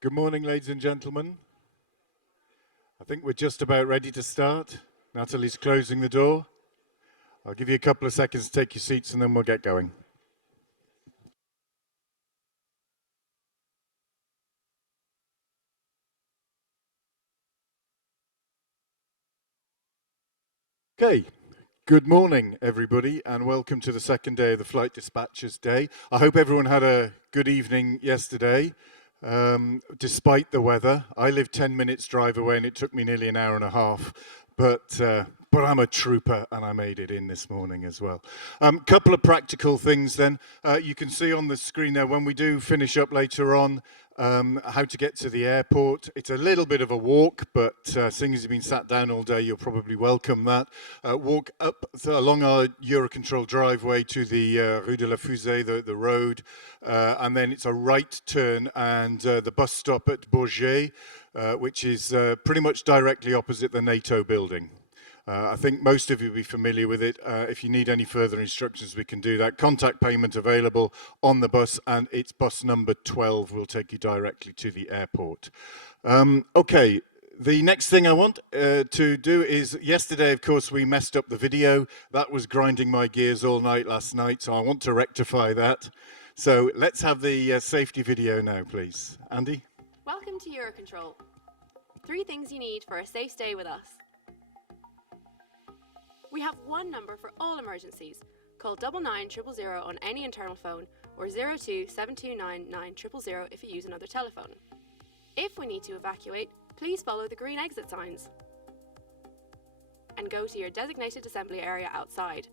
Good morning, ladies and gentlemen. I think we're just about ready to start. Natalie's closing the door. I'll give you a couple of seconds to take your seats and then we'll get going. Okay. Good morning, everybody, and welcome to the second day of the Flight Dispatchers Day. I hope everyone had a good evening yesterday, despite the weather. I live 10 minutes drive away and it took me nearly an hour and a half, but I'm a trooper and I made it in this morning as well. Couple of practical things then. You can see on the screen there when we do finish up later on how to get to the airport. It's a little bit of a walk, but seeing as you've been sat down all day, you'll probably welcome that. Walk up along our EUROCONTROL driveway to the Rue de la Fusée, the road, and then it's a right turn and the bus stop at Bourget, which is pretty much directly opposite the NATO building. I think most of you will be familiar with it. If you need any further instructions, we can do that. Contact payment available on the bus, and it's bus number 12 will take you directly to the airport. Okay, the next thing I want to do is, yesterday, of course, we messed up the video. That was grinding my gears all night last night, so I want to rectify that. So let's have the safety video now, please. Andy? Welcome to EUROCONTROL. 3 things you need for a safe stay with us. We have one number for all emergencies. Call 99000 on any internal phone or 02 729 9000 if you use another telephone. If we need to evacuate, please follow the green exit signs and go to your designated assembly area outside.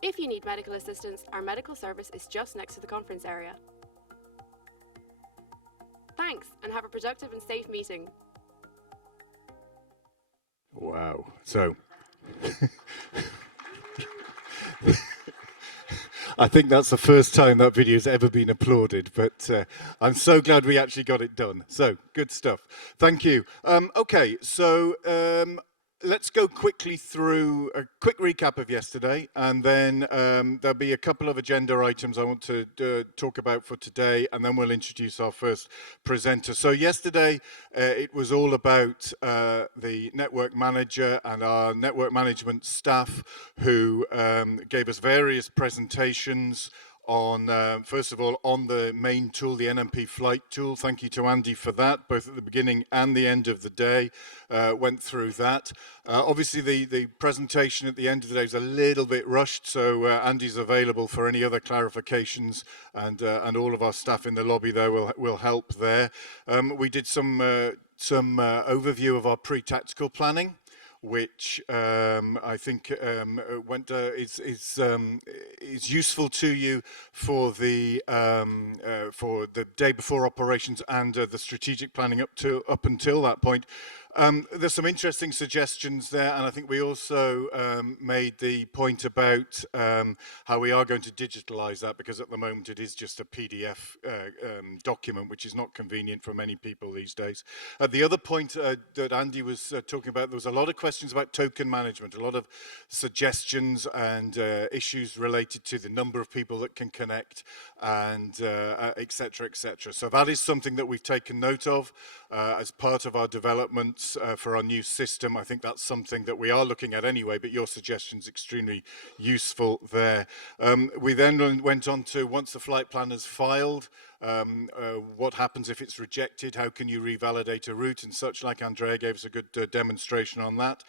If you need medical assistance, our medical service is just next to the conference area. Thanks, and have a productive and safe meeting. Wow. So I think that's the first time that video has ever been applauded, but I'm so glad we actually got it done. So good stuff. Thank you. Okay, so let's go quickly through a quick recap of yesterday, and then there'll be a couple of agenda items I want to talk about for today, and then we'll introduce our first presenter. So yesterday, it was all about the network manager and our network management staff who gave us various presentations on, first of all, on the main tool, the NMP flight tool. Thank you to Andy for that, both at the beginning and the end of the day, went through that. Obviously, the presentation at the end of the day is a little bit rushed, so Andy's available for any other clarifications, and all of our staff in the lobby there will help there. We did some overview of our pre-tactical planning, which I think is useful to you for the day before operations and the strategic planning up until that point. There's some interesting suggestions there, and I think we also made the point about how we are going to digitalize that, because at the moment it is just a PDF document, which is not convenient for many people these days. The other point that Andy was talking about, there was a lot of questions about token management, a lot of suggestions and issues related to the number of people that can connect, and et cetera, et cetera. So that is something that we've taken note of as part of our development for our new system. I think that's something that we are looking at anyway, but your suggestion's extremely useful there. We then went on to, once the flight plan is filed, what happens if it's rejected? How can you revalidate a route and such like? Andrea gave us a good demonstration on that.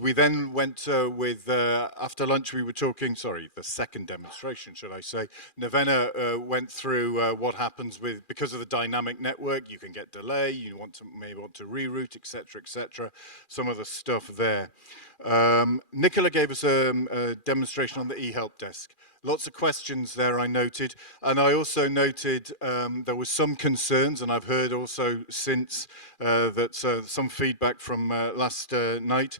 We then went with, after lunch we were talking, the second demonstration, should I say. Nevena went through what happens with, because of the dynamic network, you can get delay, you may want to reroute, etc., some of the stuff there. Nicola gave us a demonstration on the eHelp desk. Lots of questions there, I noted, and I also noted there were some concerns, and I've heard also since that some feedback from last night,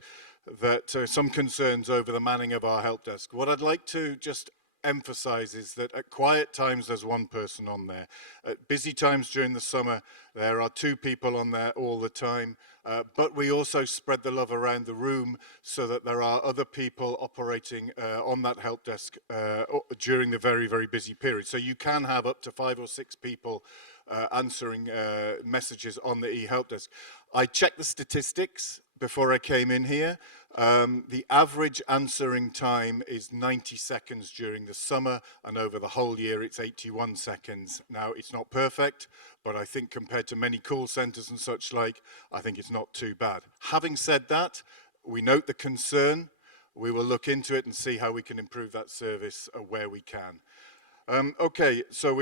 that some concerns over the manning of our help desk. What I'd like to just emphasizes that at quiet times there's one person on there. At busy times during the summer there are 2 people on there all the time, but we also spread the love around the room so that there are other people operating on that help desk during the very, very busy period. So you can have up to 5 or 6 people answering messages on the e-help desk. I checked the statistics before I came in here. The average answering time is 90 seconds during the summer, and over the whole year it's 81 seconds. Now, it's not perfect, but I think compared to many call centers and such like, I think it's not too bad. Having said that, we note the concern. We will look into it and see how we can improve that service where we can. Okay, so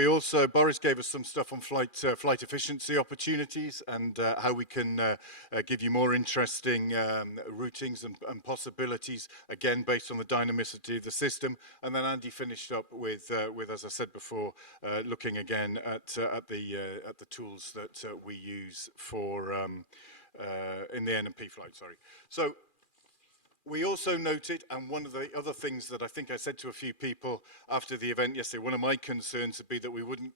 Boris gave us some stuff on flight efficiency opportunities and how we can give you more interesting routings and possibilities, again, based on the dynamicity of the system. And then Andy finished up with as I said before, looking again at the tools that we use for in the NMP flight, sorry. So, we also noted, and one of the other things that I think I said to a few people after the event yesterday, one of my concerns would be that we wouldn't,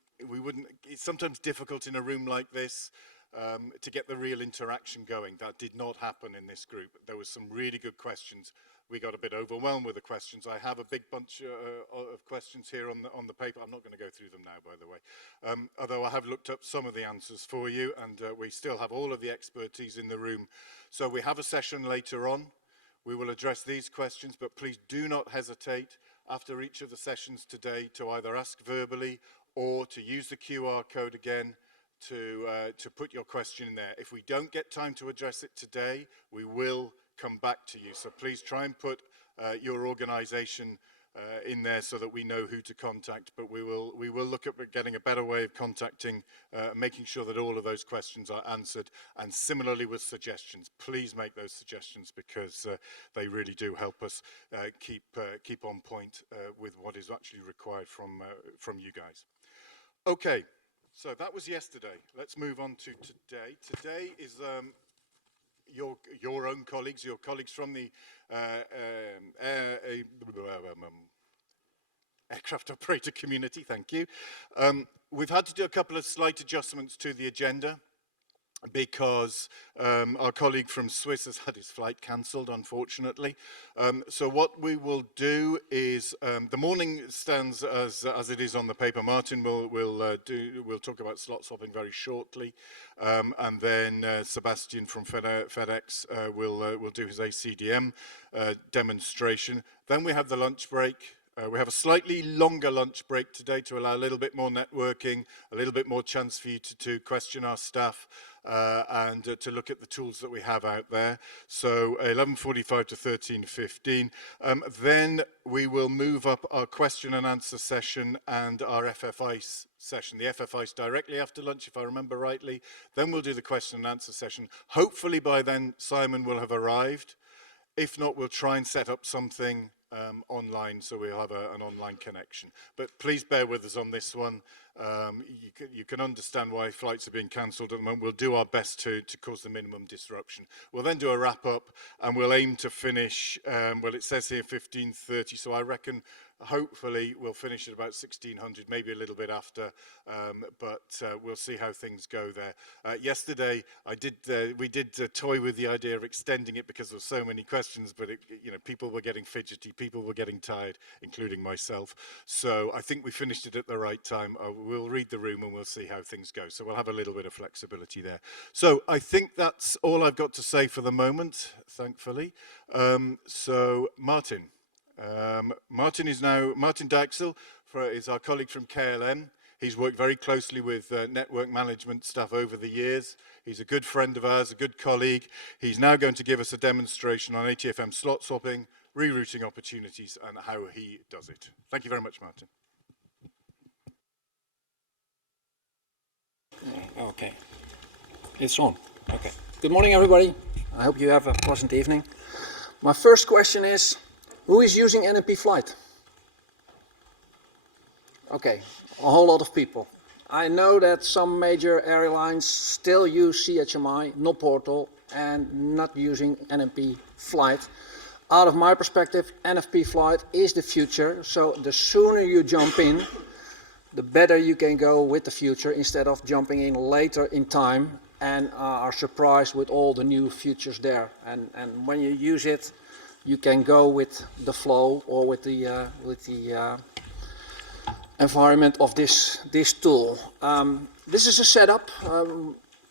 it's sometimes difficult in a room like this to get the real interaction going. That did not happen in this group. There was some really good questions. We got a bit overwhelmed with the questions. I have a big bunch of questions here on the paper. I'm not going to go through them now, by the way. Although I have looked up some of the answers for you, and we still have all of the expertise in the room. So we have a session later on. We will address these questions, but please do not hesitate after each of the sessions today to either ask verbally or to use the QR code again to put your question in there. If we don't get time to address it today, we will come back to you. So please try and put your organization in there so that we know who to contact, but we will look at getting a better way of contacting, making sure that all of those questions are answered, and similarly with suggestions. Please make those suggestions because they really do help us keep on point with what is actually required from you guys. Okay, so that was yesterday. Let's move on to today. Today is your own colleagues, your colleagues from the aircraft operator community, thank you. We've had to do a couple of slight adjustments to the agenda because our colleague from Swiss has had his flight cancelled, unfortunately. So what we will do is, the morning stands as it is on the paper. Martin will talk about slot swapping very shortly, and then Sebastian from FedEx will do his ACDM demonstration. Then we have the lunch break. We have a slightly longer lunch break today to allow a little bit more networking, a little bit more chance for you to question our staff and to look at the tools that we have out there. So 11:45 to 13:15. Then we will move up our question and answer session and our FFICE session. The FFICE directly after lunch, if I remember rightly. Then we'll do the question and answer session. Hopefully by then Simon will have arrived. If not, we'll try and set up something online, so we'll have an online connection. But please bear with us on this one. You can understand why flights are being cancelled at the moment. We'll do our best to cause the minimum disruption. We'll then do a wrap up, and we'll aim to finish, well, it says here 15:30, so I reckon hopefully we'll finish at about 1600, maybe a little bit after, but we'll see how things go there. Yesterday, we did toy with the idea of extending it because there were so many questions, but people were getting fidgety, people were getting tired, including myself. So I think we finished it at the right time. We'll read the room and we'll see how things go. So we'll have a little bit of flexibility there. So I think that's all I've got to say for the moment, thankfully. So Martin. Martin Dykesel is our colleague from KLM. He's worked very closely with network management staff over the years. He's a good friend of ours, a good colleague. He's now going to give us a demonstration on ATFM slot swapping, rerouting opportunities, and how he does it. Thank you very much, Martin. Okay, it's on. Okay. Good morning, everybody. I hope you have a pleasant evening. My first question is, who is using NMP flight? Okay, a whole lot of people. I know that some major airlines still use CHMI, not Portal, and not using NMP flight. out of my perspective, NFP flight is the future. So the sooner you jump in, the better you can go with the future instead of jumping in later in time and are surprised with all the new features there. And when you use it, you can go with the flow or with the environment of this tool. This is a setup.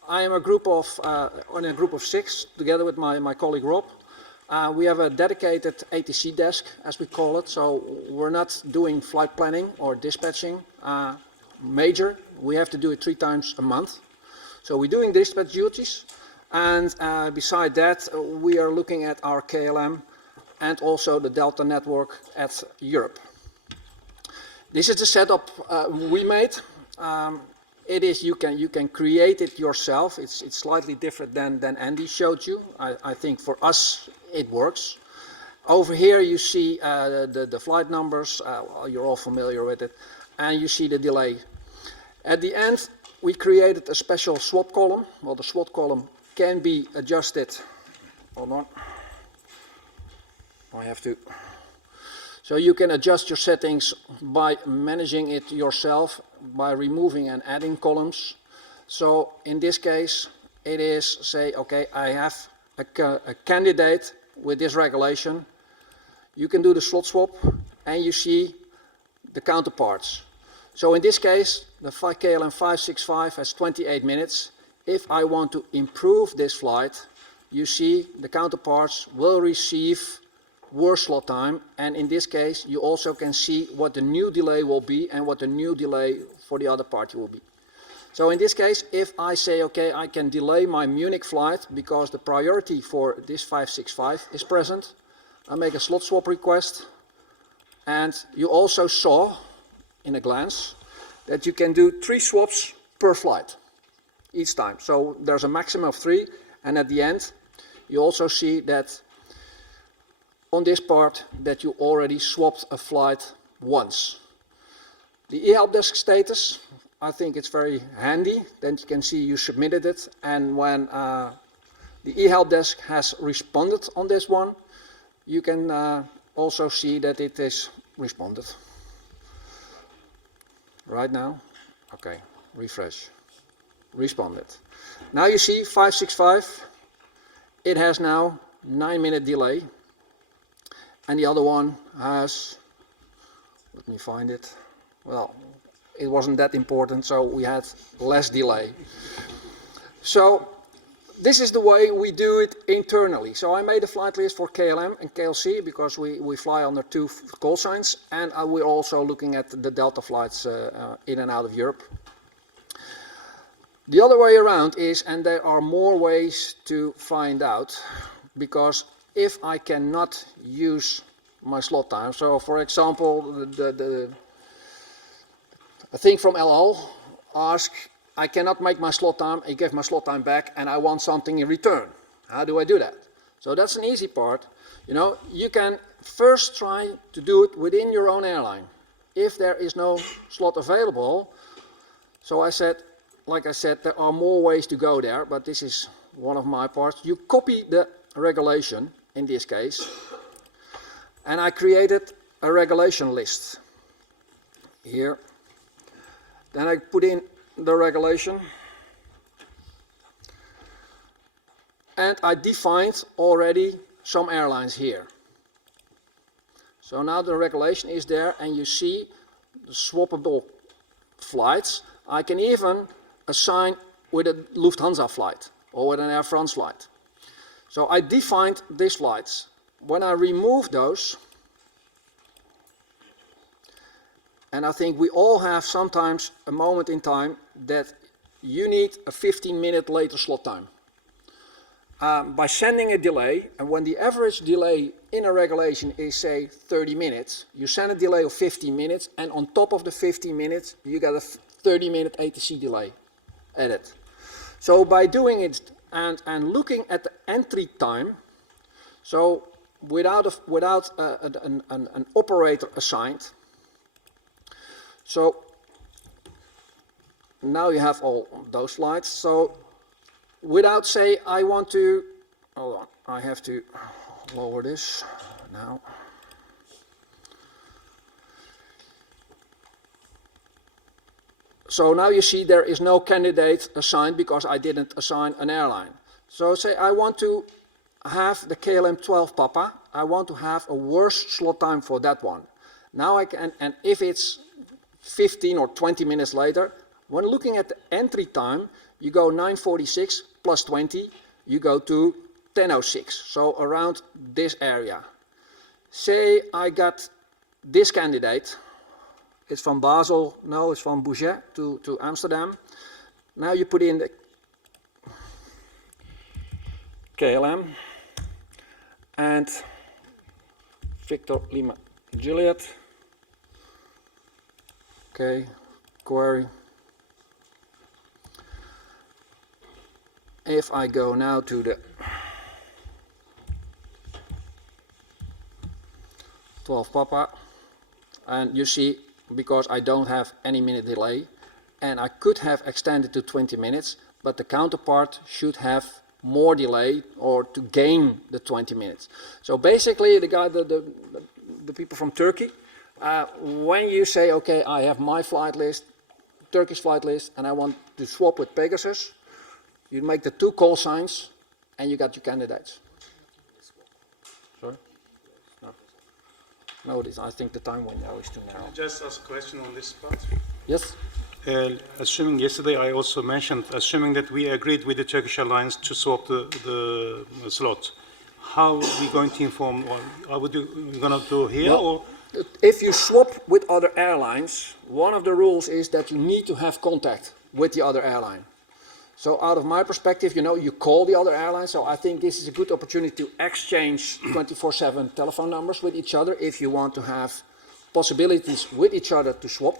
I am a group of 6 together with my colleague Rob. We have a dedicated ATC desk, as we call it, so we're not doing flight planning or dispatching major. We have to do it 3 times a month. So we're doing dispatch duties, and beside that, we are looking at our KLM and also the Delta network at Europe. This is the setup we made. It is you can create it yourself. It's slightly different than Andy showed you. I think for us it works. Over here you see the flight numbers. You're all familiar with it, and you see the delay. At the end, we created a special swap column. Well, the swap column can be adjusted. Hold on. I have to. So you can adjust your settings by managing it yourself, by removing and adding columns. So in this case, it is say, okay, I have a candidate with this regulation. You can do the slot swap and you see the counterparts. So in this case, the KLM 565 has 28 minutes. If I want to improve this flight, you see the counterparts will receive worse slot time, and in this case you also can see what the new delay will be and what the new delay for the other party will be. So in this case, if I say, okay, I can delay my Munich flight because the priority for this 565 is present, I make a slot swap request, and you also saw in a glance that you can do 3 swaps per flight each time. So there's a maximum of 3, and at the end you also see that on this part that you already swapped a flight once. The eHelp desk status, I think it's very handy. Then you can see you submitted it, and when the eHelp desk has responded on this one, you can also see that it is responded. Right now, okay, refresh, responded. Now you see 565, it has now 9-minute delay. And the other one has, let me find it, well, it wasn't that important, so we had less delay. So this is the way we do it internally. So I made a flight list for KLM and KLC because we fly under 2 call signs, and we're also looking at the Delta flights in and out of Europe. The other way around is, and there are more ways to find out, because if I cannot use my slot time, so for example, a thing from LL ask, I cannot make my slot time, I give my slot time back and I want something in return. How do I do that? So that's an easy part. You know, you can first try to do it within your own airline. If there is no slot available, so like I said, there are more ways to go there, but this is one of my parts. You copy the regulation in this case, and I created a regulation list here. Then I put in the regulation, and I defined already some airlines here. So now the regulation is there, and you see the swappable flights. I can even assign with a Lufthansa flight or with an Air France flight. So I defined these flights. When I remove those, and I think we all have sometimes a moment in time that you need a 15-minute later slot time. By sending a delay, and when the average delay in a regulation is say 30 minutes, you send a delay of 15 minutes, and on top of the 15 minutes, you get a 30-minute ATC delay added. So by doing it and looking at the entry time, so without an operator assigned, so now you have all those flights. So without say I want to, hold on, I have to lower this. now. So now you see there is no candidate assigned because I didn't assign an airline. So say I want to have the KLM 12 Papa. I want to have a worse slot time for that one. Now I can, and if it's 15 or 20 minutes later, when looking at the entry time, you go 9:46 plus 20, you go to 10:06, so around this area. Say I got this candidate, it's from Basel, no, it's from Bouget to Amsterdam. Now you put in the KLM and Victor Lima Juliet. Okay, query. If I go now to the 12 Papa, and you see, because I don't have any minute delay, and I could have extended to 20 minutes, but the counterpart should have more delay or to gain the 20 minutes. So basically, the people from Turkey, when you say, okay, I have my flight list, Turkish flight list, and I want to swap with Pegasus, you make the two call signs, and you got your candidates. Sorry? No. No, it is. I think the time window is too narrow. Just ask a question on this part. Yes? Assuming yesterday I also mentioned, assuming that we agreed with the Turkish Airlines to swap the slot, how are we going to inform, or are we going to do here? Well, or? if you swap with other airlines, one of the rules is that you need to have contact with the other airline. So out of my perspective, you know, you call the other airline, so I think this is a good opportunity to exchange 24/7 telephone numbers with each other if you want to have possibilities with each other to swap.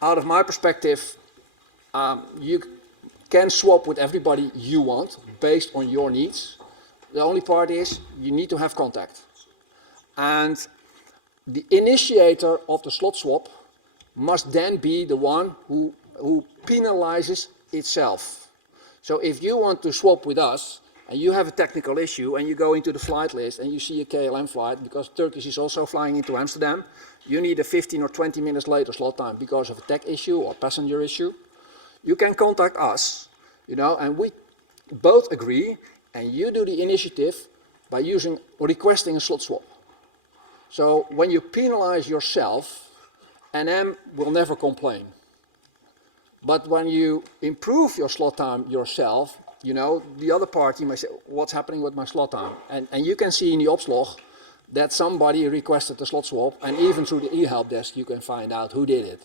Out of my perspective, you can swap with everybody you want based on your needs. The only part is you need to have contact. And the initiator of the slot swap must then be the one who penalizes itself. So if you want to swap with us and you have a technical issue and you go into the flight list and you see a KLM flight, because Turkish is also flying into Amsterdam, you need a 15 or 20 minutes later slot time because of a tech issue or passenger issue, you can contact us, you know, and we both agree, and you do the initiative by requesting a slot swap. So when you penalize yourself, NM will never complain. But when you improve your slot time yourself, you know, the other party may say, what's happening with my slot time? And you can see in the ops log that somebody requested a slot swap, and even through the e-help desk you can find out who did it.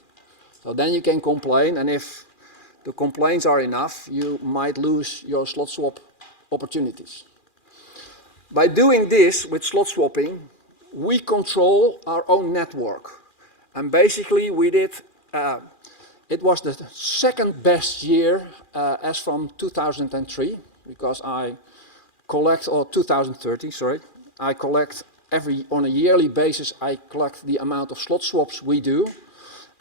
So then you can complain, and if the complaints are enough, you might lose your slot swap opportunities. By doing this with slot swapping, we control our own network. And basically we did, it was the second best year as from 2003, because I collect, or 2030, sorry, I collect on a yearly basis, I collect the amount of slot swaps we do.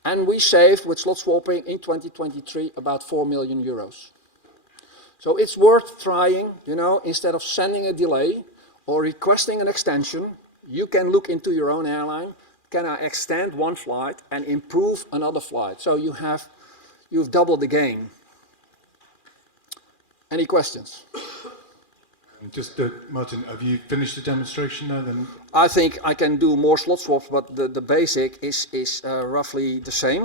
And we saved with slot swapping in 2023 about 4 million euros. So it's worth trying, you know, instead of sending a delay or requesting an extension, you can look into your own airline. Can I extend one flight and improve another flight? So you've doubled the gain. Any questions? Just, Martin, have you finished the demonstration now then? I think I can do more slot swaps, but the basic is roughly the same.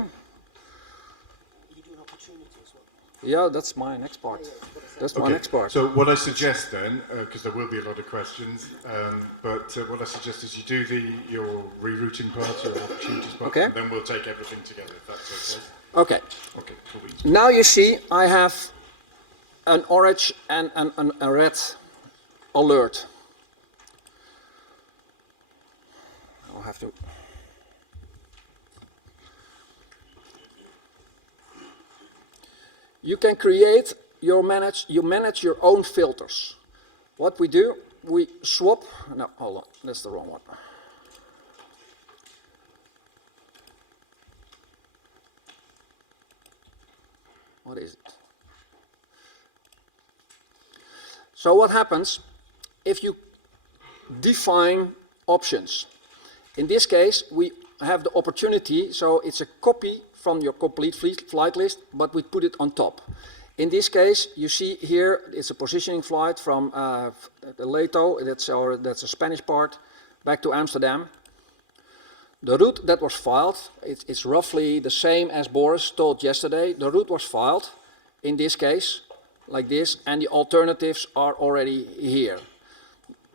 You do an opportunity as well. Yeah, that's my next part. That's my next part. So what I suggest then, because there will be a lot of questions, but what I suggest is you do your rerouting part, your opportunities part, Okay. and then we'll take everything together, if that's okay. Okay. Okay, cool. Now you see I have an orange and a red alert. I'll have to. You can create you manage your own filters. What we do, we swap. No, hold on, that's the wrong one. What is it? So what happens if you define options. In this case, we have the opportunity, so it's a copy from your complete flight list, but we put it on top. In this case, you see here, it's a positioning flight from Leto, that's a Spanish part, back to Amsterdam. The route that was filed, it's roughly the same as Boris told yesterday. The route was filed, in this case, like this, and the alternatives are already here.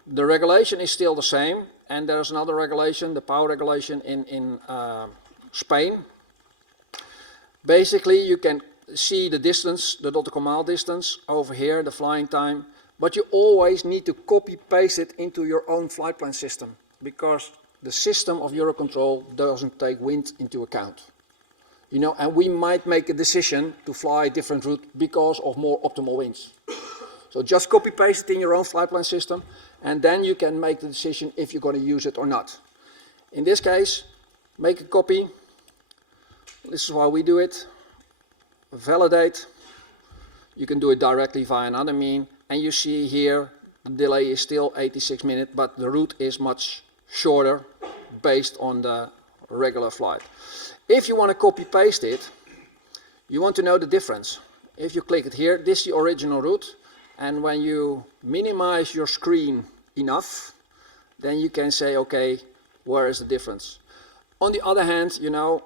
The regulation is still the same, and there's another regulation, the power regulation in Spain. Basically, you can see the distance, the nautical mile distance over here, the flying time, but you always need to copy paste it into your own flight plan system, because the system of Eurocontrol doesn't take wind into account. You know, and we might make a decision to fly a different route because of more optimal winds. So just copy paste it in your own flight plan system, and then you can make the decision if you're going to use it or not. In this case, make a copy. This is why we do it. Validate. You can do it directly via another mean, and you see here the delay is still 86 minutes, but the route is much shorter based on the regular flight. If you want to copy paste it, you want to know the difference. If you click it here, this is the original route, and when you minimize your screen enough, then you can say, okay, where is the difference? On the other hand, you know,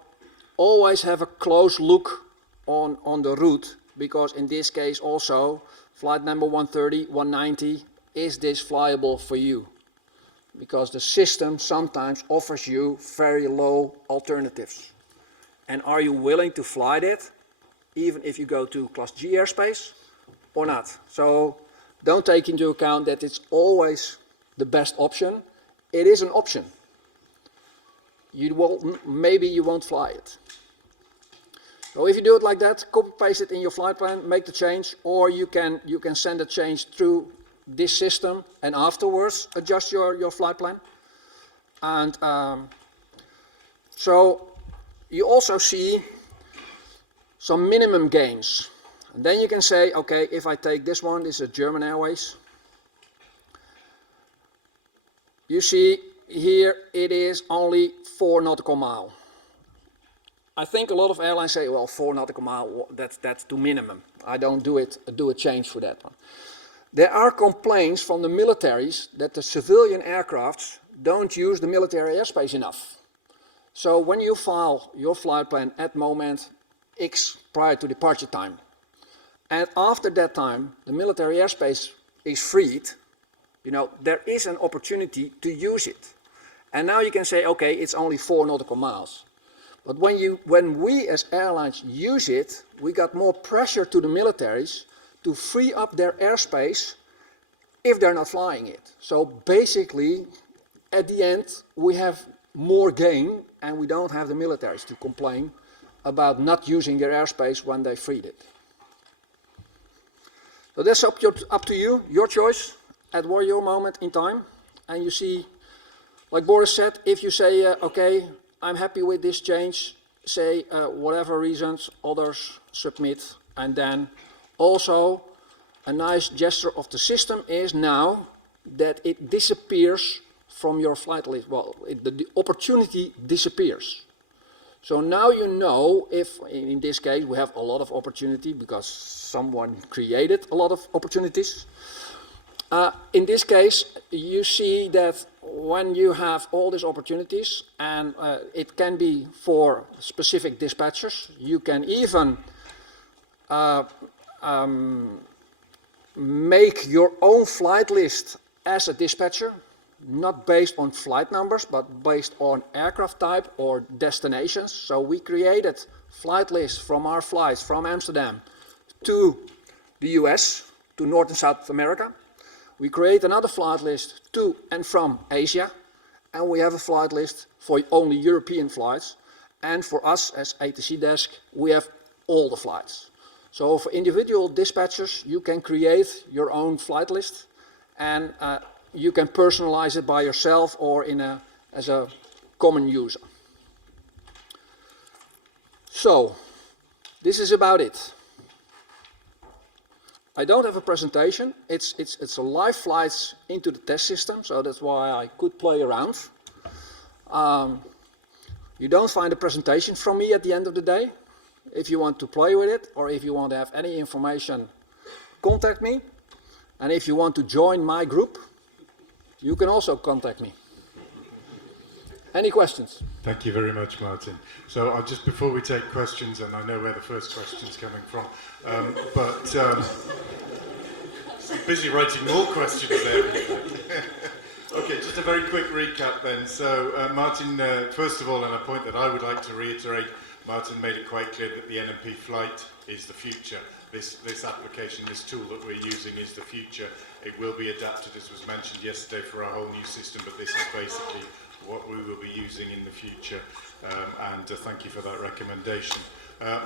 always have a close look on the route, because in this case also, flight number 130, 190, is this flyable for you? Because the system sometimes offers you very low alternatives. And are you willing to fly that, even if you go to Class G airspace or not? So don't take into account that it's always the best option. It is an option. Maybe you won't fly it. So if you do it like that, copy paste it in your flight plan, make the change, or you can send a change through this system and afterwards adjust your flight plan. And so you also see some minimum gains. And then you can say, okay, if I take this one, this is German Airways. You see here it is only 4 nautical mile. I think a lot of airlines say, well, 4 nautical mile, that's too minimum. I don't do a change for that one. There are complaints from the militaries that the civilian aircrafts don't use the military airspace enough. So when you file your flight plan at moment X prior to departure time, and after that time the military airspace is freed, you know, there is an opportunity to use it. And now you can say, okay, it's only 4 nautical miles. But when we as airlines use it, we got more pressure to the militaries to free up their airspace if they're not flying it. So basically, at the end, we have more gain, and we don't have the militaries to complain about not using their airspace when they freed it. So that's up to you, your choice, at your moment in time. And you see, like Boris said, if you say, okay, I'm happy with this change, say whatever reasons, others submit, and then also a nice gesture of the system is now that it disappears from your flight list. Well, the opportunity disappears. So now you know if, in this case, we have a lot of opportunity because someone created a lot of opportunities. In this case, you see that when you have all these opportunities, and it can be for specific dispatchers, you can even make your own flight list as a dispatcher, not based on flight numbers, but based on aircraft type or destinations. So we created flight lists from our flights from Amsterdam to the US, to North and South America. We create another flight list to and from Asia, and we have a flight list for only European flights. And for us as ATC desk, we have all the flights. So for individual dispatchers, you can create your own flight list, and you can personalize it by yourself or as a common user. So this is about it. I don't have a presentation. It's a live flights into the test system, so that's why I could play around. You don't find a presentation from me at the end of the day. If you want to play with it, or if you want to have any information, contact me. And if you want to join my group, you can also contact me. Any questions? Thank you very much, Martin. So I'll just, before we take questions, and I know where the first question's coming from, so busy writing more questions there. Okay, just a very quick recap then. So Martin, first of all, and a point that I would like to reiterate, Martin made it quite clear that the NMP flight is the future. This application, this tool that we're using is the future. It will be adapted, as was mentioned yesterday, for a whole new system, but this is basically what we will be using in the future, and thank you for that recommendation.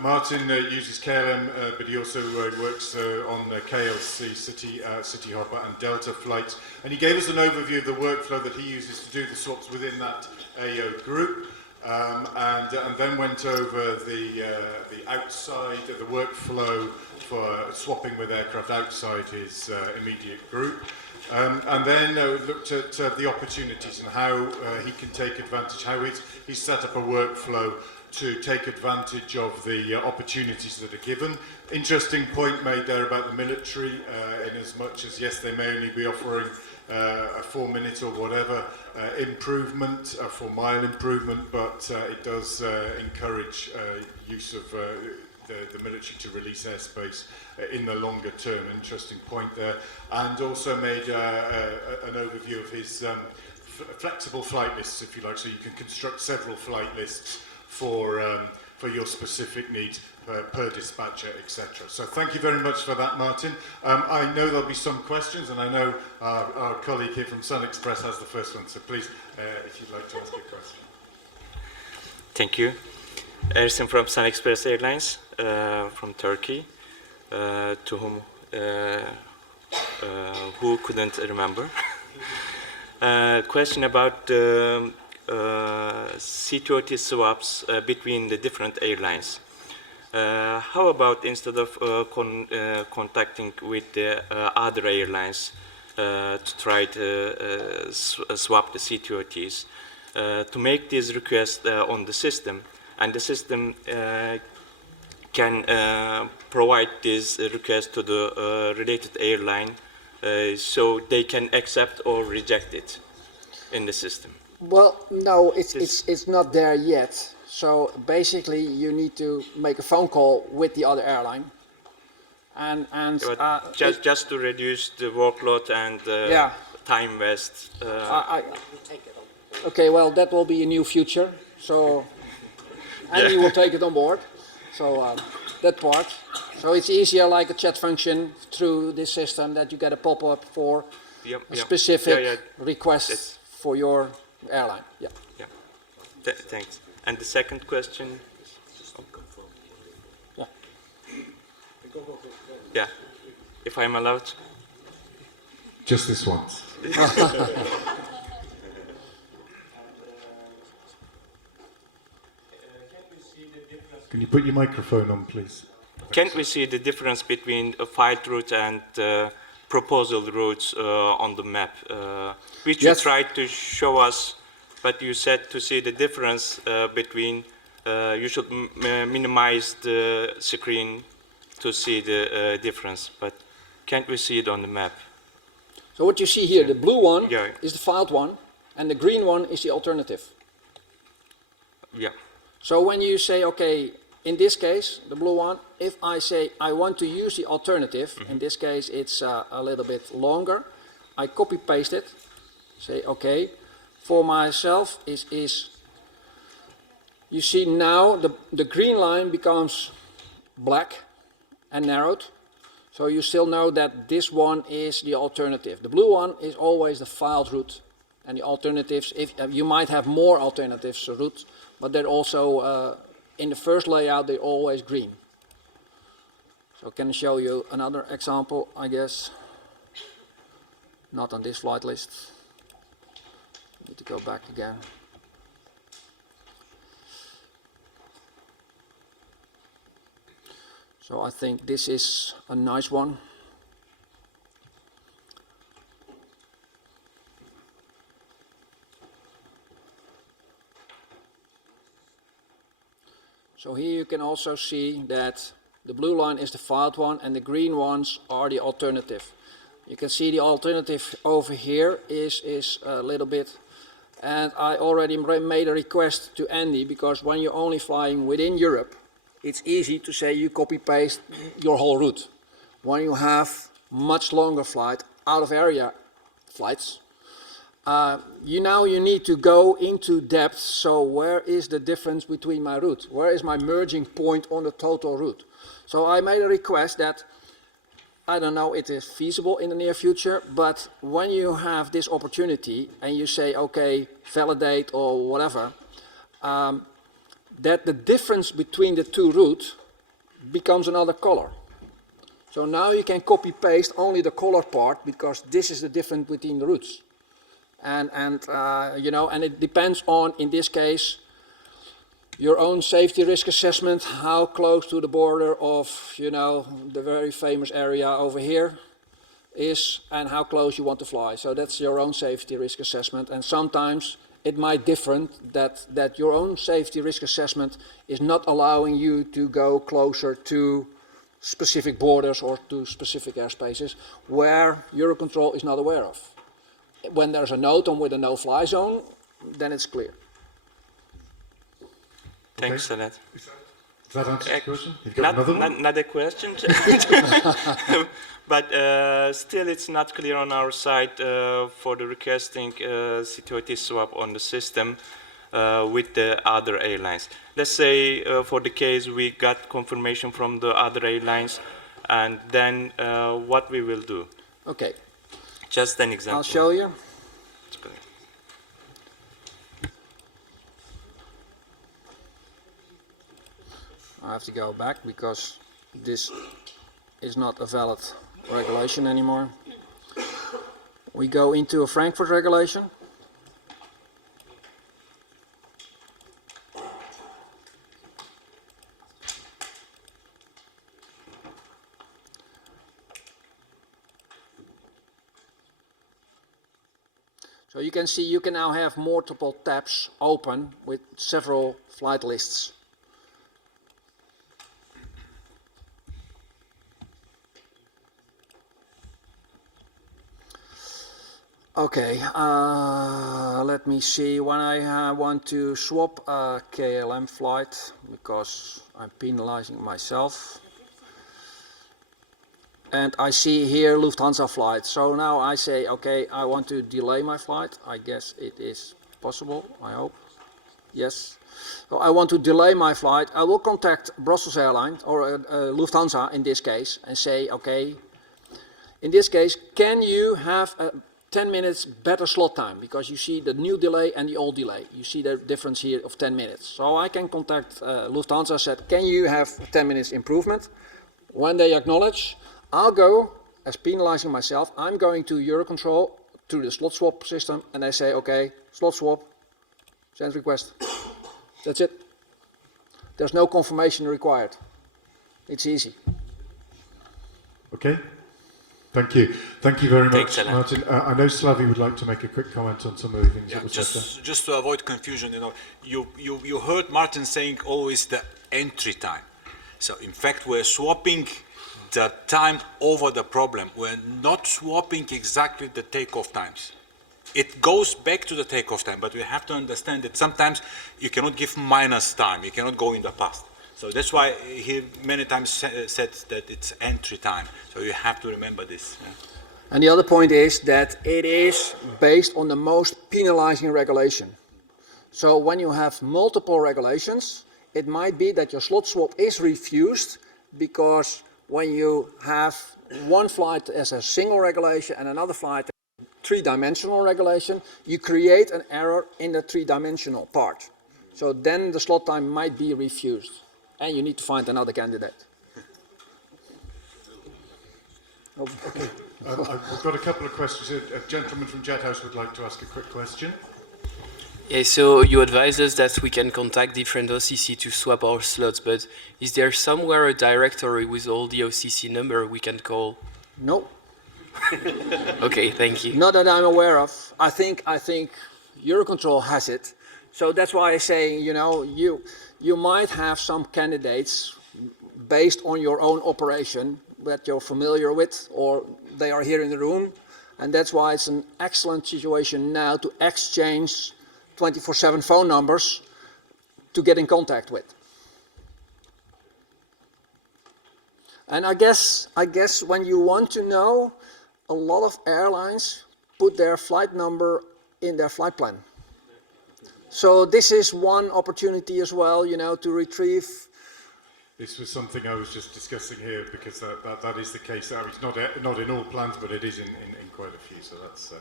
Martin uses KLM, but he also works on KLC, City Hopper and Delta flights, and he gave us an overview of the workflow that he uses to do the swaps within that AO group, and then went over the outside, the workflow for swapping with aircraft outside his immediate group. And then looked at the opportunities and how he can take advantage, how he's set up a workflow to take advantage of the opportunities that are given. Interesting point made there about the military, in as much as, yes, they may only be offering a 4-minute or whatever improvement, a 4-mile improvement, but it does encourage use of the military to release airspace in the longer term. Interesting point there. And also made an overview of his flexible flight lists, if you like, so you can construct several flight lists for your specific needs per dispatcher, etc. So thank you very much for that, Martin. I know there'll be some questions, and I know our colleague here from Sun Express has the first one, so please, if you'd like to ask a question. Thank you. Ersin from Sun Express Airlines, from Turkey, to who couldn't remember. Question about the C30 swaps between the different airlines. How about instead of contacting with the other airlines to try to swap the C30s, to make these requests on the system, and the system can provide this request to the related airline, so they can accept or reject it in the system? Well, no, it's not there yet. So basically, you need to make a phone call with the other airline, and just to reduce the workload and time waste. Okay, well, that will be a new feature. So, and you will take it on board. So that part. So it's easier, like a chat function through this system, that you get a pop-up for a specific request for your airline. Yeah. Thanks. And the second question? Yeah. Yeah. If I'm allowed. Just this once. Can you put your microphone on, please? Can't we see the difference between a flight route and proposal routes on the map? Which you tried to show us, but you said to see the difference between, you should minimize the screen to see the difference, but can't we see it on the map? So what you see here, the blue one is the filed one, and the green one is the alternative. Yeah. So when you say, okay, in this case, the blue one, if I say I want to use the alternative, in this case it's a little bit longer, I copy paste it, say okay, for myself is you see now the green line becomes black and narrowed, so you still know that this one is the alternative. The blue one is always the filed route, and the alternatives, if you might have more alternatives routes, but they're also in the first layout they're always green. So I can show you another example, I guess. Not on this flight list. Need to go back again. So I think this is a nice one. So here you can also see that the blue line is the filed one and the green ones are the alternative. You can see the alternative over here is a little bit, and I already made a request to Andy, because when you're only flying within Europe, it's easy to say you copy paste your whole route. When you have much longer flight, out of area flights, you need to go into depth. So where is the difference between my route? Where is my merging point on the total route? So I made a request that, I don't know, it is feasible in the near future, but when you have this opportunity and you say, okay, validate or whatever, that the difference between the two routes becomes another color. So now you can copy paste only the color part, because this is the difference between the routes. And it depends on, in this case, your own safety risk assessment, how close to the border of, the very famous area over here is, and how close you want to fly. So that's your own safety risk assessment. And sometimes it might differ that your own safety risk assessment is not allowing you to go closer to specific borders or to specific airspaces where Eurocontrol is not aware of. When there's a note on with a no-fly zone, then it's clear. Thanks a lot. Does that answer the question? You've got another one? Not a question, but still it's not clear on our side for the requesting security swap on the system with the other airlines. Let's say for the case we got confirmation from the other airlines, and then what we will do. Okay. Just an example. I'll show you. I have to go back because this is not a valid regulation anymore. We go into a Frankfurt regulation. So you can see you can now have multiple tabs open with several flight lists. Okay, let me see. When I want to swap a KLM flight, because I'm penalizing myself, and I see here Lufthansa flight. So now I say, okay, I want to delay my flight. I guess it is possible, I hope. Yes. So I want to delay my flight. I will contact Brussels Airlines, or Lufthansa in this case, and say, okay, in this case, can you have a 10 minutes better slot time, because you see the new delay and the old delay. You see the difference here of 10 minutes. So I can contact Lufthansa, said, can you have 10 minutes improvement? When they acknowledge, I'll go, as penalizing myself, I'm going to Eurocontrol through the slot swap system, and they say, okay, slot swap, send request. That's it. There's no confirmation required. It's easy. Okay. Thank you. Thank you very much, Thanks, Martin. I know Slavi would like to make a quick comment on some of the things that were said there. Just to avoid confusion, you heard Martin saying always the entry time. So in fact, we're swapping the time over the problem. We're not swapping exactly the takeoff times. It goes back to the takeoff time, but we have to understand that sometimes you cannot give minus time. You cannot go in the past. So that's why he many times said that it's entry time. So you have to remember this. Yeah. And the other point is that it is based on the most penalizing regulation. So when you have multiple regulations, it might be that your slot swap is refused, because when you have one flight as a single regulation and another flight as a three-dimensional regulation, you create an error in the three-dimensional part. So then the slot time might be refused, and you need to find another candidate. Okay. I've got a couple of questions. A gentleman from Jet House would like to ask a quick question. Yeah, so you advise us that we can contact different OCC to swap our slots, but is there somewhere a directory with all the OCC number we can call? No. Okay, thank you. Not that I'm aware of. I think Eurocontrol has it. So that's why I say, you know, you might have some candidates based on your own operation that you're familiar with, or they are here in the room, and that's why it's an excellent situation now to exchange 24/7 phone numbers to get in contact with. And I guess when you want to know, a lot of airlines put their flight number in their flight plan. So this is one opportunity as well, you know, to retrieve. This was something I was just discussing here because that is the case. I mean, it's not in all plans, but it is in quite a few. So that's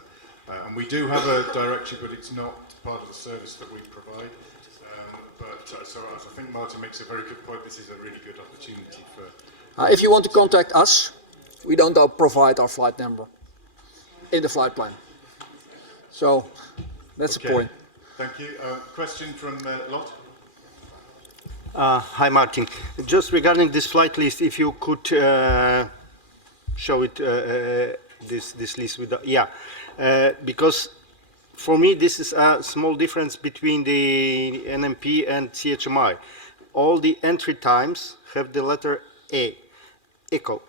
and we do have a directory, but it's not part of the service that we provide. So as I think Martin makes a very good point, this is a really good opportunity for. If you want to contact us, we don't provide our flight number in the flight plan. So that's the point. Thank you. Question from Lot. Hi, Martin. Just regarding this flight list, if you could show it, this list with because for me this is a small difference between the NMP and CHMI. All the entry times have the letter A, echo,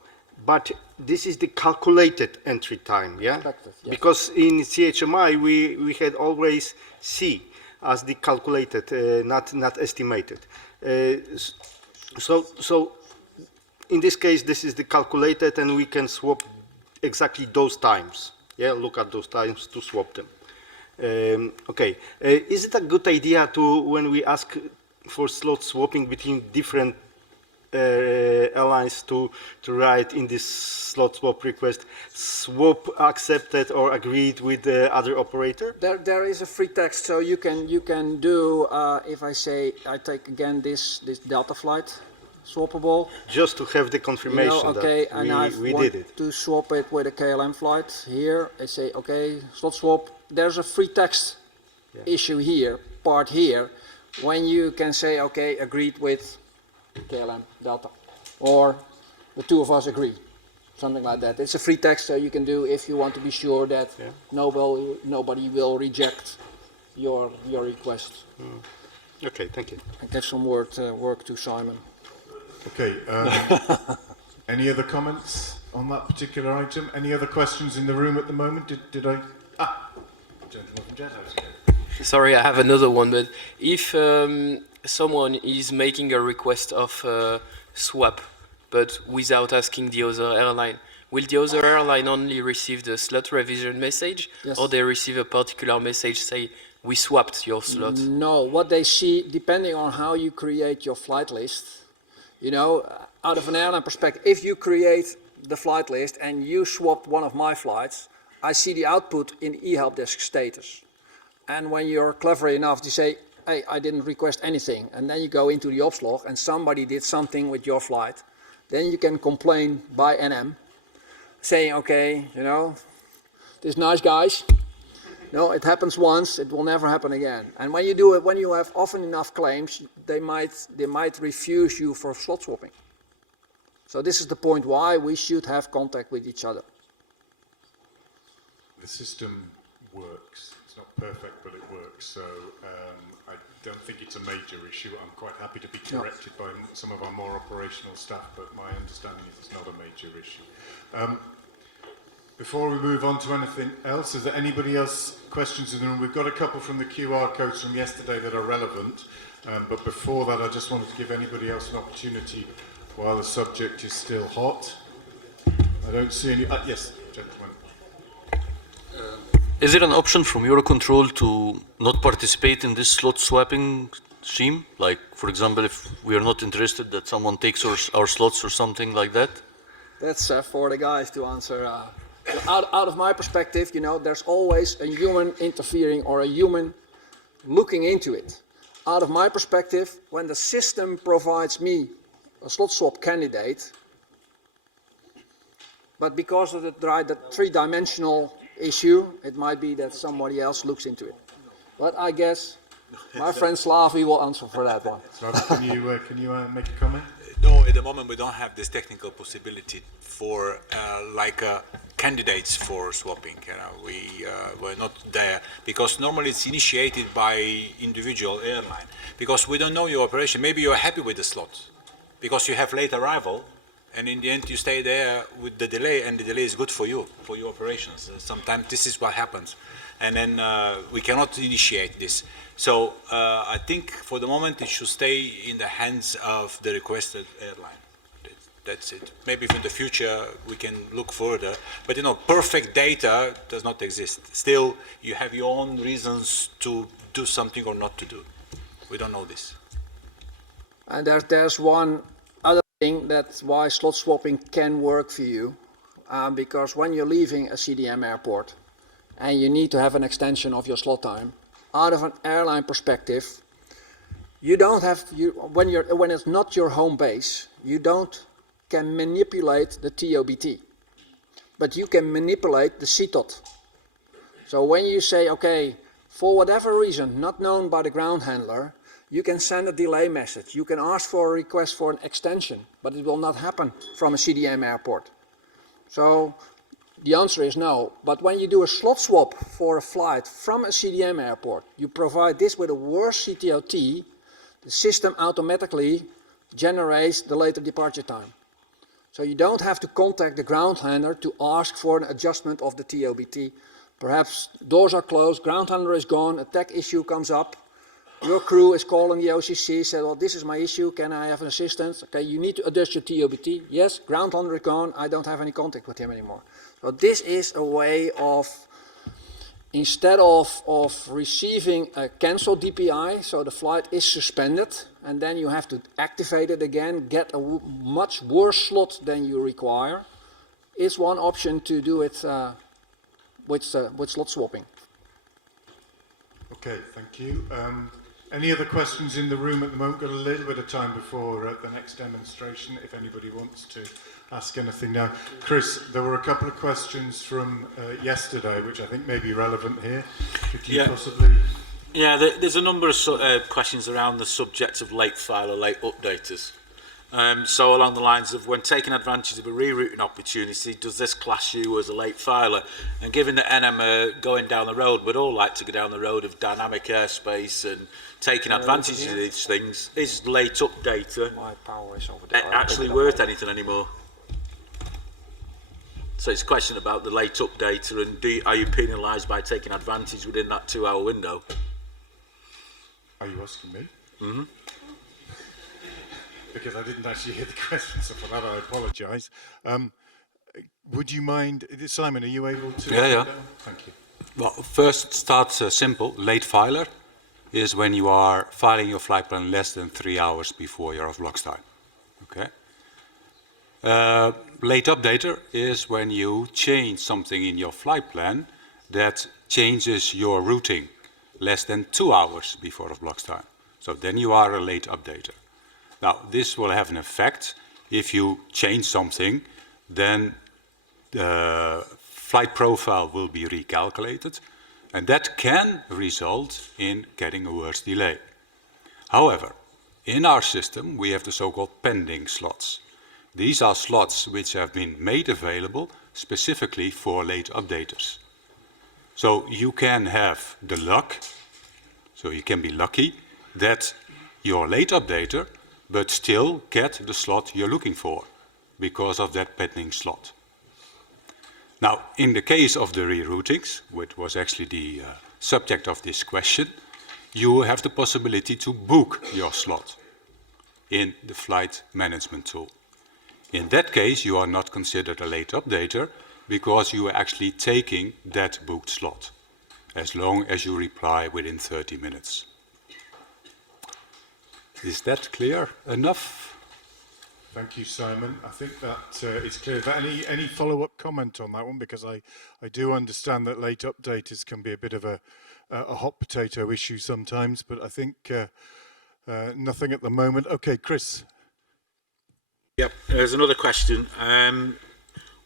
but this is the calculated entry time, yeah? Yes. Because in CHMI we had always C as the calculated, not estimated. So in this case, this is the calculated, and we can swap exactly those times. Yeah, look at those times to swap them. Okay, is it a good idea to, when we ask for slot swapping between different airlines, to write in this slot swap request, swap accepted or agreed with the other operator? There is a free text, so you can do. If I say I take again this Delta flight, swappable. Just to have the confirmation, you know, okay, that and we did it. To swap it with a KLM flight here, I say okay, slot swap. There's a free text issue here, part here, when you can say okay, agreed with KLM Delta, or the two of us agree, something like that. It's a free text, so you can do if you want to be sure that nobody will reject your request. Okay, thank you. I give some work to Simon. Okay. Any other comments on that particular item? Any other questions in the room at the moment? Did I? Gentleman from Jet House. Sorry, I have another one, but if someone is making a request of swap, but without asking the other airline, will the other airline only receive the slot revision message, or they receive a particular message say, we swapped your slot? No, what they see, depending on how you create your flight list, you know, out of an airline perspective, if you create the flight list and you swapped one of my flights, I see the output in the e-help desk status. And when you're clever enough to say, hey, I didn't request anything, and then you go into the ops log and somebody did something with your flight, then you can complain by NM, saying, okay, you know, this nice guys, no, it happens once, it will never happen again. And when you do it, when you have often enough claims, they might refuse you for slot swapping. So this is the point why we should have contact with each other. The system works. It's not perfect, but it works. So I don't think it's a major issue. I'm quite happy to be corrected by some of our more operational staff, but my understanding is it's not a major issue. Before we move on to anything else, is there anybody else questions in the room? We've got a couple from the QR codes from yesterday that are relevant, but before that, I just wanted to give anybody else an opportunity while the subject is still hot. I don't see any. Yes, gentlemen. Is there an option from EUROCONTROL to not participate in this slot swapping scheme? Like, for example, if we are not interested, that someone takes our slots or something like that? That's for the guys to answer. Out of my perspective, you know, there's always a human interfering or a human looking into it. Out of my perspective, when the system provides me a slot swap candidate, but because of the three-dimensional issue, it might be that somebody else looks into it. But I guess my friend Slavi will answer for that one. Slavi, can you make a comment? No, the moment we don't have this technical possibility for candidates for swapping. We're not there because normally it's initiated by individual airline because we don't know your operation. Maybe you're happy with the slot because you have late arrival, and in the end you stay there with the delay, and the delay is good for you, for your operations. Sometimes this is what happens, and then we cannot initiate this. So I think for the moment it should stay in the hands of the requested airline. That's it. Maybe in the future we can look further, but you know, perfect data does not exist. Still, you have your own reasons to do something or not to do. We don't know this. And there's one other thing that's why slot swapping can work for you, because when you're leaving a CDM airport and you need to have an extension of your slot time, out of an airline perspective, you don't have when it's not your home base, you can manipulate the TOBT, but you can manipulate the CTOT. So when you say, okay, for whatever reason not known by the ground handler, you can send a delay message. You can ask for a request for an extension, but it will not happen from a CDM airport. So the answer is no. But when you do a slot swap for a flight from a CDM airport, you provide this with a worse CTOT, the system automatically generates the later departure time. So you don't have to contact the ground handler to ask for an adjustment of the TOBT. Perhaps doors are closed, ground handler is gone, a tech issue comes up, your crew is calling the OCC, said, well, this is my issue, can I have an assistance? Okay, you need to adjust your TOBT. Yes, ground handler is gone, I don't have any contact with him anymore. So this is a way of, instead of receiving a cancelled DPI, so the flight is suspended, and then you have to activate it again, get a much worse slot than you require, is one option to do it with slot swapping. Okay, thank you. Any other questions in the room at the moment? Got a little bit of time before the next demonstration, if anybody wants to ask anything now. Chris, there were a couple of questions from yesterday, which I think may be relevant here. Could you possibly... Yeah, there's a number of questions around the subject of late file or late updaters. So along the lines of when taking advantage of a rerouting opportunity, does this class you as a late filer? And given that NM are going down the road, we'd all like to go down the road of dynamic airspace and taking advantage of these things. Is late updater actually worth anything anymore? So it's a question about the late updater, and are you penalised by taking advantage within that 2-hour window? Are you asking me? Mm-hmm. Because I didn't actually hear the question, so for that I apologise. Would you mind, Simon, are you able to? Yeah. Thank you. Well, first start simple. Late filer is when you are filing your flight plan less than 3 hours before your off-blocks time. Okay. Late updater is when you change something in your flight plan that changes your routing less than 2 hours before off-blocks time. So then you are a late updater. Now, this will have an effect. If you change something, then the flight profile will be recalculated, and that can result in getting a worse delay. However, in our system, we have the so-called pending slots. These are slots which have been made available specifically for late updaters. So you can have the luck, so you can be lucky, that you're late updater, but still get the slot you're looking for because of that pending slot. Now, in the case of the reroutings, which was actually the subject of this question, you have the possibility to book your slot in the flight management tool. In that case, you are not considered a late updater because you are actually taking that booked slot, as long as you reply within 30 minutes. Is that clear enough? Thank you, Simon. I think that is clear. Any follow-up comment on that one? Because I do understand that late updaters can be a bit of a hot potato issue sometimes, but I think nothing at the moment. Okay, Chris. Yep, there's another question.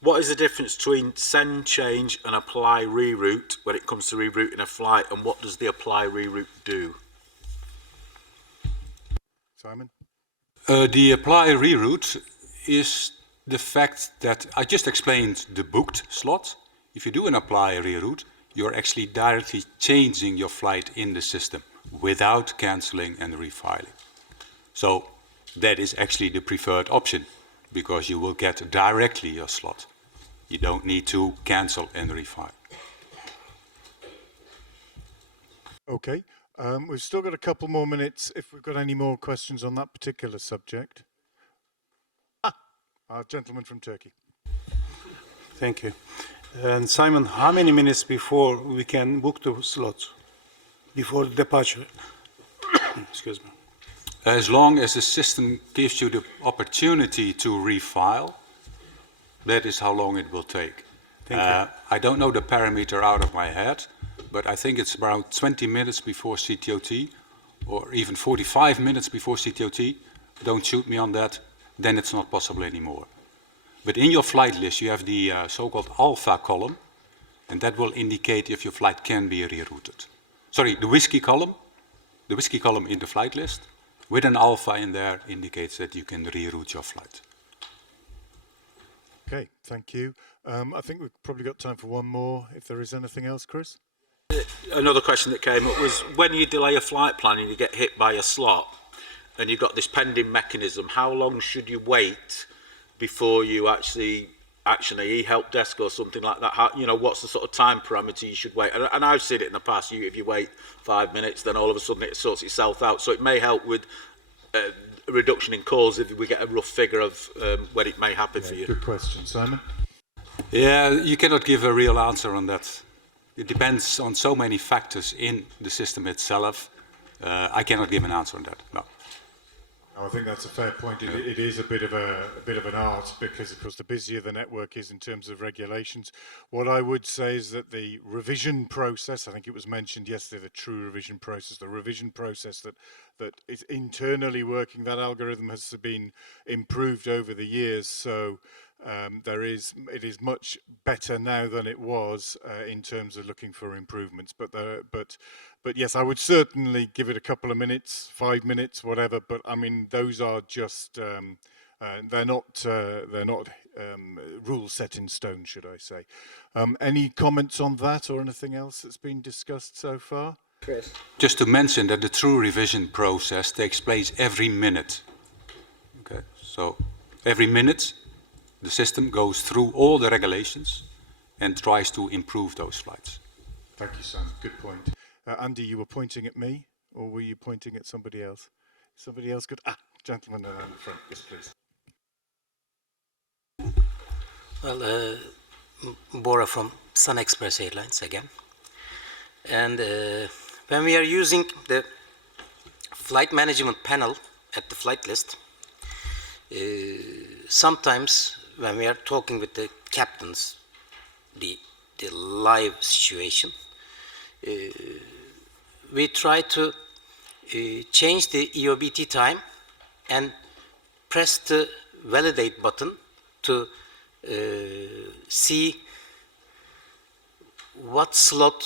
What is the difference between send, change and apply reroute when it comes to rerouting a flight, and what does the apply reroute do? Simon? The apply reroute is the fact that I just explained the booked slot. If you do an apply reroute, you're actually directly changing your flight in the system without canceling and refiling. So that is actually the preferred option because you will get directly your slot. You don't need to cancel and refile. Okay. We've still got a couple more minutes if we've got any more questions on that particular subject. Our gentleman from Turkey. Thank you. And Simon, how many minutes before we can book the slot? Before departure? Excuse me. As long as the system gives you the opportunity to refile, that is how long it will take. Thank you. I don't know the parameter out of my head, but I think it's around 20 minutes before CTOT, or even 45 minutes before CTOT. Don't shoot me on that, then it's not possible anymore. But in your flight list, you have the so-called alpha column, and that will indicate if your flight can be rerouted. Sorry, the whiskey column in the flight list, with an alpha in there, indicates that you can reroute your flight. Okay, thank you. I think we've probably got time for one more, if there is anything else, Chris. Another question that came up was when you delay a flight plan and you get hit by a slot and you've got this pending mechanism, how long should you wait before you actually action a e-help desk or something like that? How, you know, what's the sort of time parameter you should wait? And I've seen it in the past. If you wait 5 minutes, then all of a sudden it sorts itself out. So it may help with a reduction in calls if we get a rough figure of when it may happen for you. Good question, Simon. Yeah, you cannot give a real answer on that. It depends on so many factors in the system itself. I cannot give an answer on that, no. I think that's a fair point. It is a bit of an art because, of course, the busier the network is in terms of regulations. What I would say is that the revision process, I think it was mentioned yesterday, the true revision process, the revision process that is internally working, that algorithm has been improved over the years. So it is much better now than it was in terms of looking for improvements. But yes, I would certainly give it a couple of minutes, 5 minutes, whatever. But I mean, those are just they're not rules set in stone, should I say? Any comments on that or anything else that's been discussed so far? Chris. Just to mention that the true revision process takes place every minute. Okay, so every minute the system goes through all the regulations and tries to improve those flights. Thank you, Sam. Good point. Andy, you were pointing at me, or were you pointing at somebody else? Somebody else could... gentleman in the front. Yes, please. Well, Bora from Sun Express Airlines again. And when we are using the flight management panel at the flight list, sometimes when we are talking with the captains, the live situation, we try to change the EOBT time and press the validate button to see what slot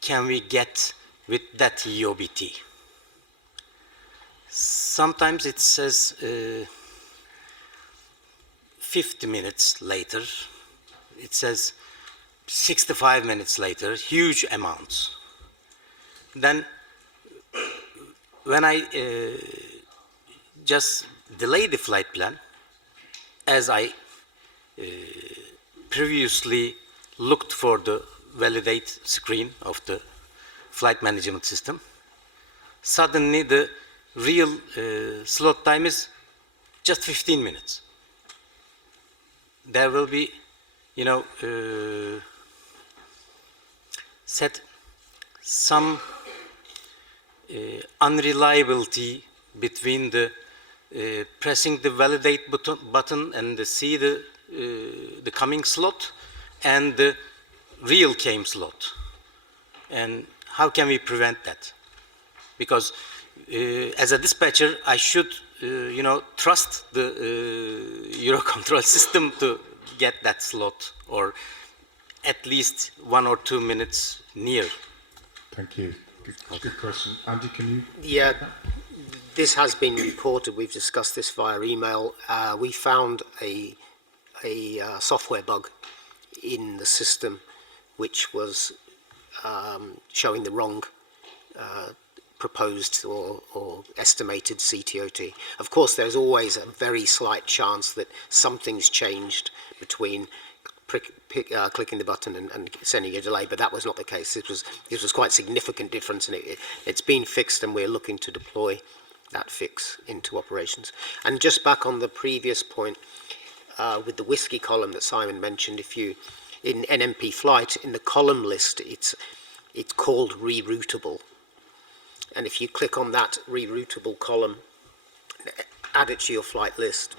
can we get with that EOBT. Sometimes it says 50 minutes later, it says 65 minutes later, huge amounts. Then when I just delay the flight plan, as I previously looked for the validate screen of the flight management system, suddenly the real slot time is just 15 minutes. There will be, you know, set some unreliability between the pressing the validate button and see the coming slot and the real came slot. And how can we prevent that? Because as a dispatcher, I should, you know, trust the EUROCONTROL system to get that slot, or at least 1 or 2 minutes near. Thank you. Good question. Andy, can you? Yeah, This has been reported. We've discussed this via email. We found a software bug in the system, which was showing the wrong proposed or estimated CTOT. Of course, there's always a very slight chance that something's changed between clicking the button and sending a delay, but that was not the case. This was quite significant difference, and it's been fixed, and we're looking to deploy that fix into operations. And just back on the previous point, with the whiskey column that Simon mentioned, if you, in NMP flight, in the column list, it's called reroutable. And if you click on that reroutable column, add it to your flight list,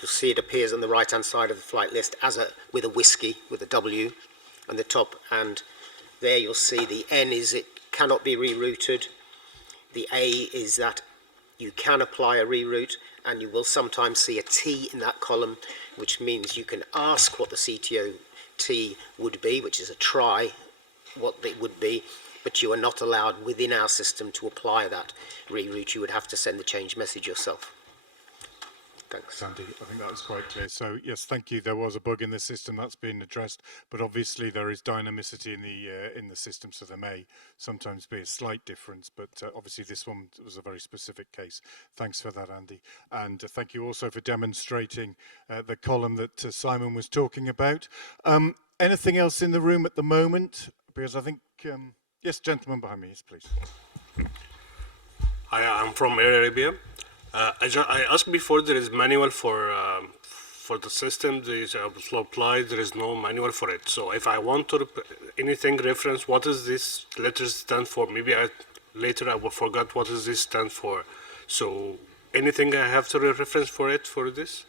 you'll see it appears on the right-hand side of the flight list as with a whiskey, with a W on the top, and there you'll see the N is it cannot be rerouted, the A is that you can apply a reroute, and you will sometimes see a T in that column, which means you can ask what the CTOT would be, which is a try, what it would be, but you are not allowed within our system to apply that reroute. You would have to send the change message yourself. Thanks. Sandy, I think that was quite clear. So yes, thank you. There was a bug in the system that's been addressed, but obviously there is dynamicity in the system, so there may sometimes be a slight difference. But obviously this one was a very specific case. Thanks for that, Andy, and thank you also for demonstrating the column that Simon was talking about. Anything else in the room at the moment? Because I think yes, gentleman behind me, yes, please. Hi, I'm from Air Arabia. I asked before, there is manual for the system, there is a slow apply, there is no manual for it. So if I want to anything reference, what does this letters stand for? Maybe later I will forget what does this stand for. So anything I have to reference for it for this?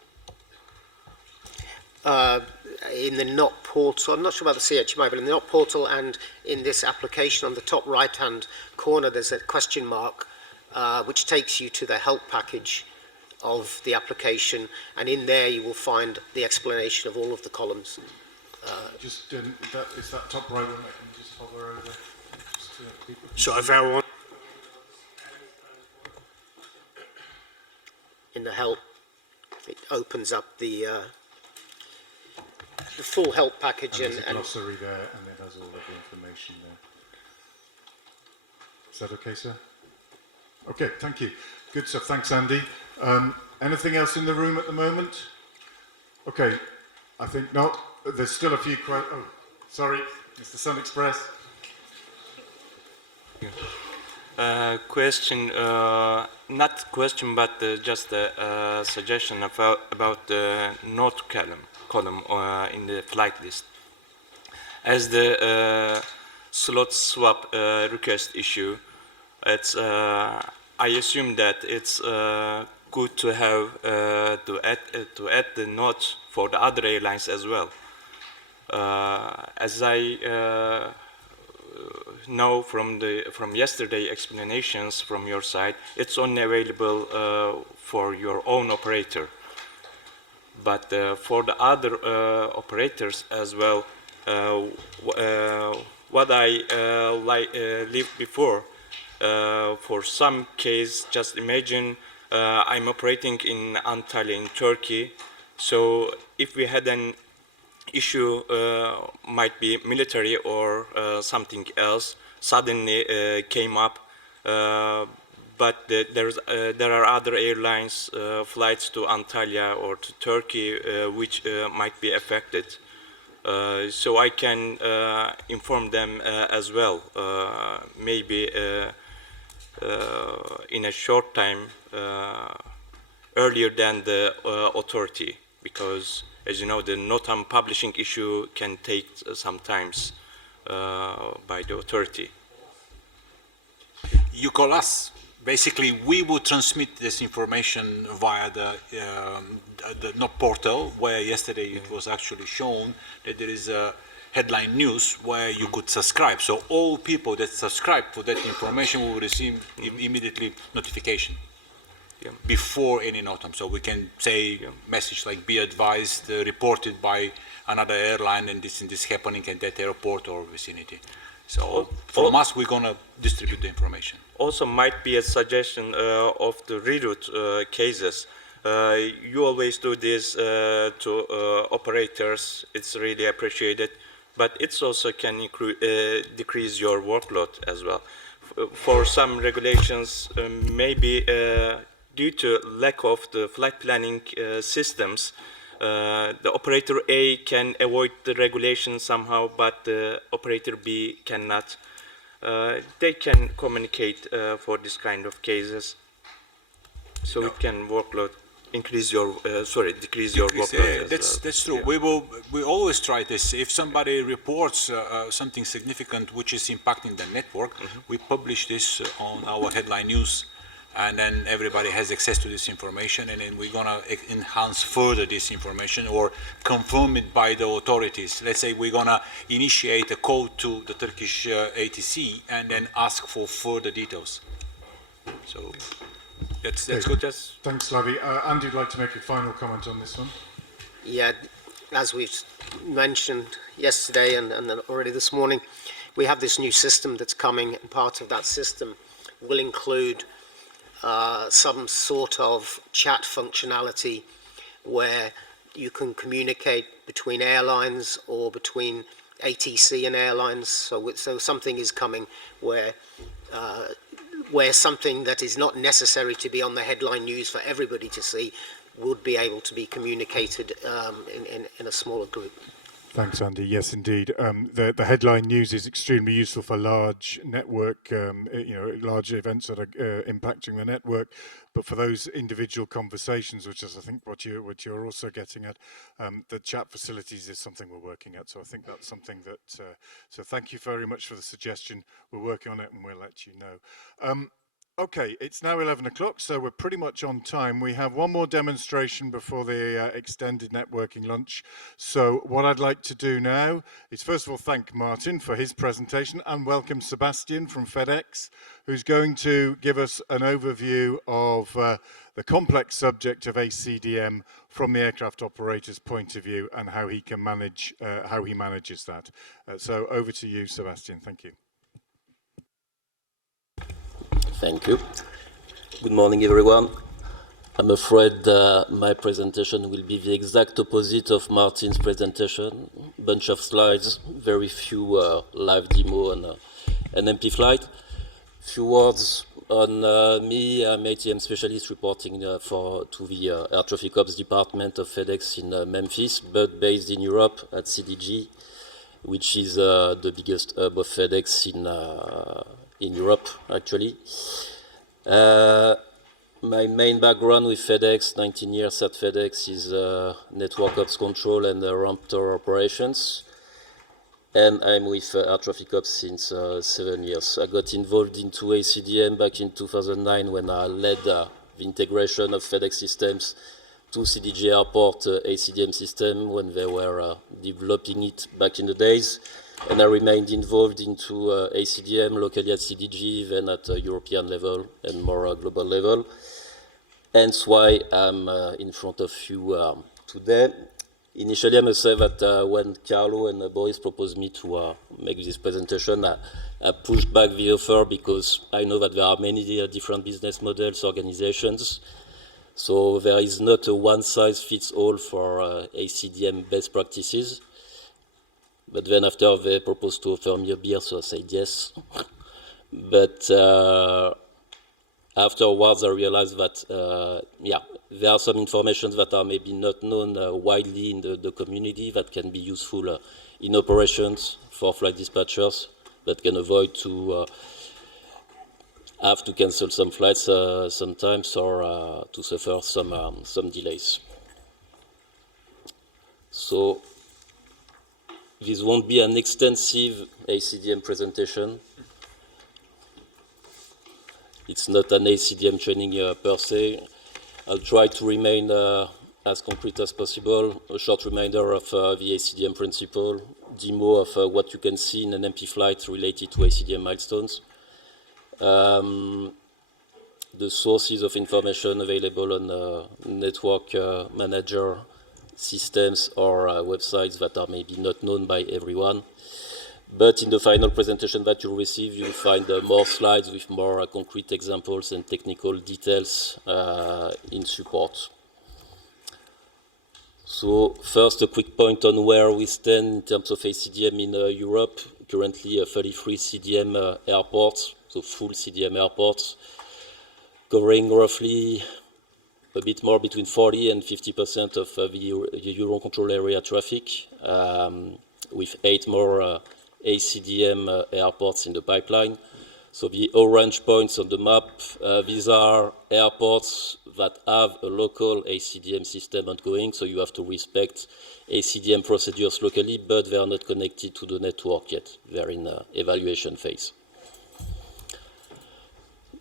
In the NOT portal, I'm not sure about the CHMI, but in the NOT portal and in this application on the top right-hand corner, there's a question mark, which takes you to the help package of the application, and in there you will find the explanation of all of the columns. Just is that top right one? I can just hover over. So if I want in the help, it opens up the full help package, and there's a glossary there, and it has all of the information there. Is that okay, sir? Okay, thank you. Good stuff. Thanks, Andy. Anything else in the room at the moment? Okay, I think not. There's still a few questions. Oh, sorry, Mr. Sun Express. Question, not question, but just a suggestion about the note column in the flight list. As the slot swap request issue, it's I assume that it's good to have to add the note for the other airlines as well. As I know from yesterday explanations from your side, it's only available for your own operator. But for the other operators as well, what I lived before, for some case, just imagine I'm operating in Antalya in Turkey. So if we had an issue, might be military or something else, suddenly came up, but there are other airlines flights to Antalya or to Turkey which might be affected. So I can inform them as well, maybe in a short time, earlier than the authority, because as you know, the NOTAM publishing issue can take some times by the authority. You call us. Basically, we will transmit this information via the NOT portal, where yesterday it was actually shown that there is a headline news where you could subscribe. So all people that subscribe for that information will receive immediately notification before any NOTAM. So we can say message like, be advised, reported by another airline, and this happening at that airport or vicinity. So from us, we're going to distribute the information. also might be a suggestion of the reroute cases. You always do this to operators. It's really appreciated, but it's also can decrease your workload as well. For some regulations, maybe due to lack of the flight planning systems, the operator A can avoid the regulation somehow, but the operator B cannot. They can communicate for this kind of cases, so it can decrease your workload. That's true. We always try this. If somebody reports something significant which is impacting the network, we publish this on our headline news, and then everybody has access to this information, and then we're gonna enhance further this information or confirm it by the authorities. Let's say we're gonna initiate a call to the Turkish ATC and then ask for further details. So that's good. Thanks, Slavi. Andy would like to make a final comment on this one. Yeah, as we've mentioned yesterday and then already this morning, we have this new system that's coming, and part of that system will include some sort of chat functionality where you can communicate between airlines or between ATC and airlines. So something is coming where something that is not necessary to be on the headline news for everybody to see would be able to be communicated in a smaller group. Thanks, Andy. Yes, indeed. The headline news is extremely useful for large network, large events that are impacting the network. But for those individual conversations, which is, I think, what you're also getting at, the chat facilities is something we're working at. So I think that's something that. So thank you very much for the suggestion. We're working on it, and we'll let you know. Okay, it's now 11 o'clock, so we're pretty much on time. We have one more demonstration before the extended networking lunch. So what I'd like to do now is first of all thank Martin for his presentation and welcome Sebastian from FedEx, who's going to give us an overview of the complex subject of ACDM from the aircraft operator's point of view and how he can manage, how he manages that. So over to you, Sebastian. Thank you. Thank you. Good morning, everyone. I'm afraid my presentation will be the exact opposite of Martin's presentation. Bunch of slides, very few live demo and an empty flight. Few words on me. I'm ATM specialist reporting to the Air Traffic Ops department of FedEx in Memphis, but based in Europe at CDG, which is the biggest hub of FedEx in Europe, actually. My main background with FedEx, 19 years at FedEx, is network ops control and ramp-tower operations. And I'm with Air Traffic Ops since 7 years. I got involved into ACDM back in 2009 when I led the integration of FedEx systems to CDG Airport ACDM system when they were developing it back in the days. And I remained involved into ACDM locally at CDG, then at European level and more global level. Hence why I'm in front of you today. Initially, I must say that when Carlo and Boris proposed me to make this presentation, I pushed back the offer because I know that there are many different business models, organizations. So there is not a one-size-fits-all for ACDM best practices. But then after they proposed to offer me a beer, so I said yes. But afterwards I realized that, there are some information that are maybe not known widely in the community that can be useful in operations for flight dispatchers that can avoid to have to cancel some flights sometimes or to suffer some delays. So this won't be an extensive ACDM presentation. It's not an ACDM training per se. I'll try to remain as concrete as possible. A short reminder of the ACDM principle, demo of what you can see in an MP flight related to ACDM milestones. The sources of information available on network manager systems or websites that are maybe not known by everyone. But in the final presentation that you receive, you'll find more slides with more concrete examples and technical details in support. So first, a quick point on where we stand in terms of ACDM in Europe. Currently, 33 CDM airports, so full CDM airports, covering roughly a bit more between 40 and 50% of the Eurocontrol area traffic, with 8 more ACDM airports in the pipeline. So the orange points on the map, these are airports that have a local ACDM system ongoing, so you have to respect ACDM procedures locally, but they are not connected to the network yet. They're in the evaluation phase.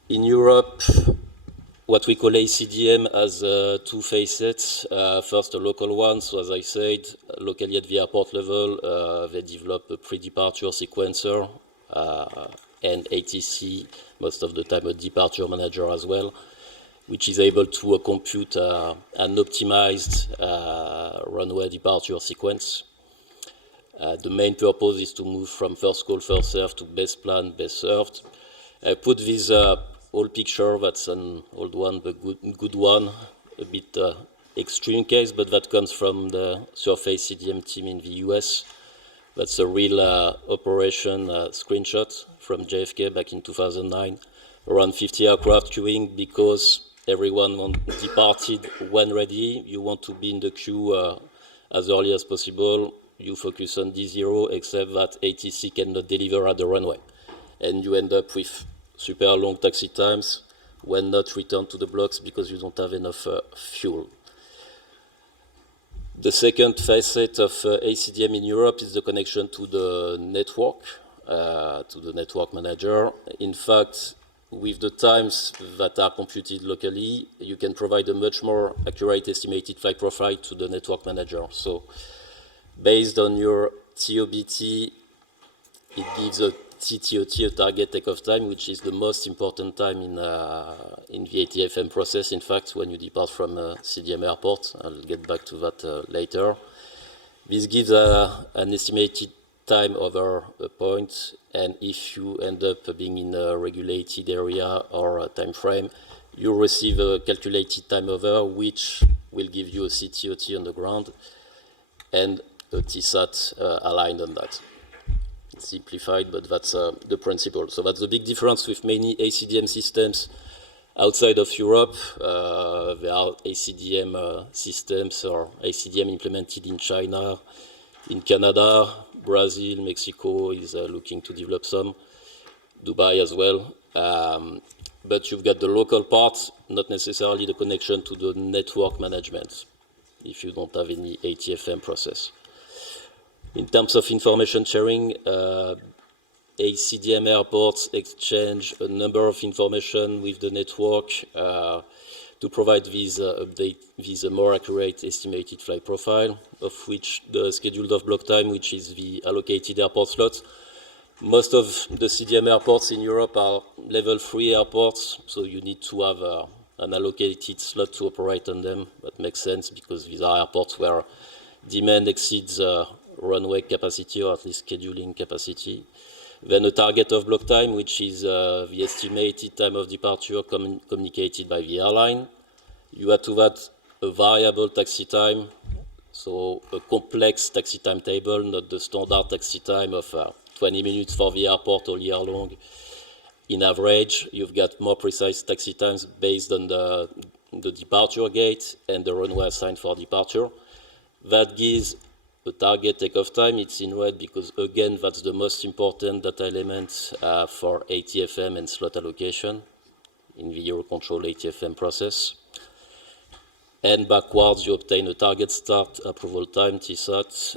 In Europe, what we call ACDM has 2 facets. First, a local one. So as I said, locally at the airport level, they develop a pre-departure sequencer and ATC, most of the time a departure manager as well, which is able to compute an optimized runway departure sequence. The main purpose is to move from first call, first served to best planned, best served. I put this old picture, that's an old one, but good one, a bit extreme case, but that comes from the Surface CDM team in the US. That's a real operation screenshot from JFK back in 2009. Around 50 aircraft queuing because everyone departed when ready. You want to be in the queue as early as possible. You focus on D0, except that ATC cannot deliver at the runway. And you end up with super long taxi times when not returned to the blocks because you don't have enough fuel. The second facet of ACDM in Europe is the connection to the network manager. In fact, with the times that are computed locally, you can provide a much more accurate estimated flight profile to the network manager. So based on your TOBT, it gives a TTOT, a target takeoff time, which is the most important time in the ATFM process. In fact, when you depart from a CDM airport, I'll get back to that later. This gives an estimated time over a point, and if you end up being in a regulated area or a time frame, you receive a calculated time over, which will give you a CTOT on the ground and a TSAT aligned on that. It's simplified, but that's the principle. So that's the big difference with many ACDM systems outside of Europe. There are ACDM systems or ACDM implemented in China, in Canada, Brazil, Mexico is looking to develop some, Dubai as well. But you've got the local part, not necessarily the connection to the network management, if you don't have any ATFM process. In terms of information sharing, ACDM airports exchange a number of information with the network to provide these more accurate estimated flight profile, of which the scheduled off block time, which is the allocated airport slots. Most of the CDM airports in Europe are level 3 airports, so you need to have an allocated slot to operate on them. That makes sense because these are airports where demand exceeds runway capacity, or at least scheduling capacity. Then a target of block time, which is the estimated time of departure communicated by the airline. You add to that a variable taxi time, so a complex taxi timetable, not the standard taxi time of 20 minutes for the airport all year long. In average, you've got more precise taxi times based on the departure gate and the runway assigned for departure. That gives the target takeoff time. It's in red because, again, that's the most important data element for ATFM and slot allocation in the EUROCONTROL ATFM process. And backwards, you obtain a target start approval time, TSAT,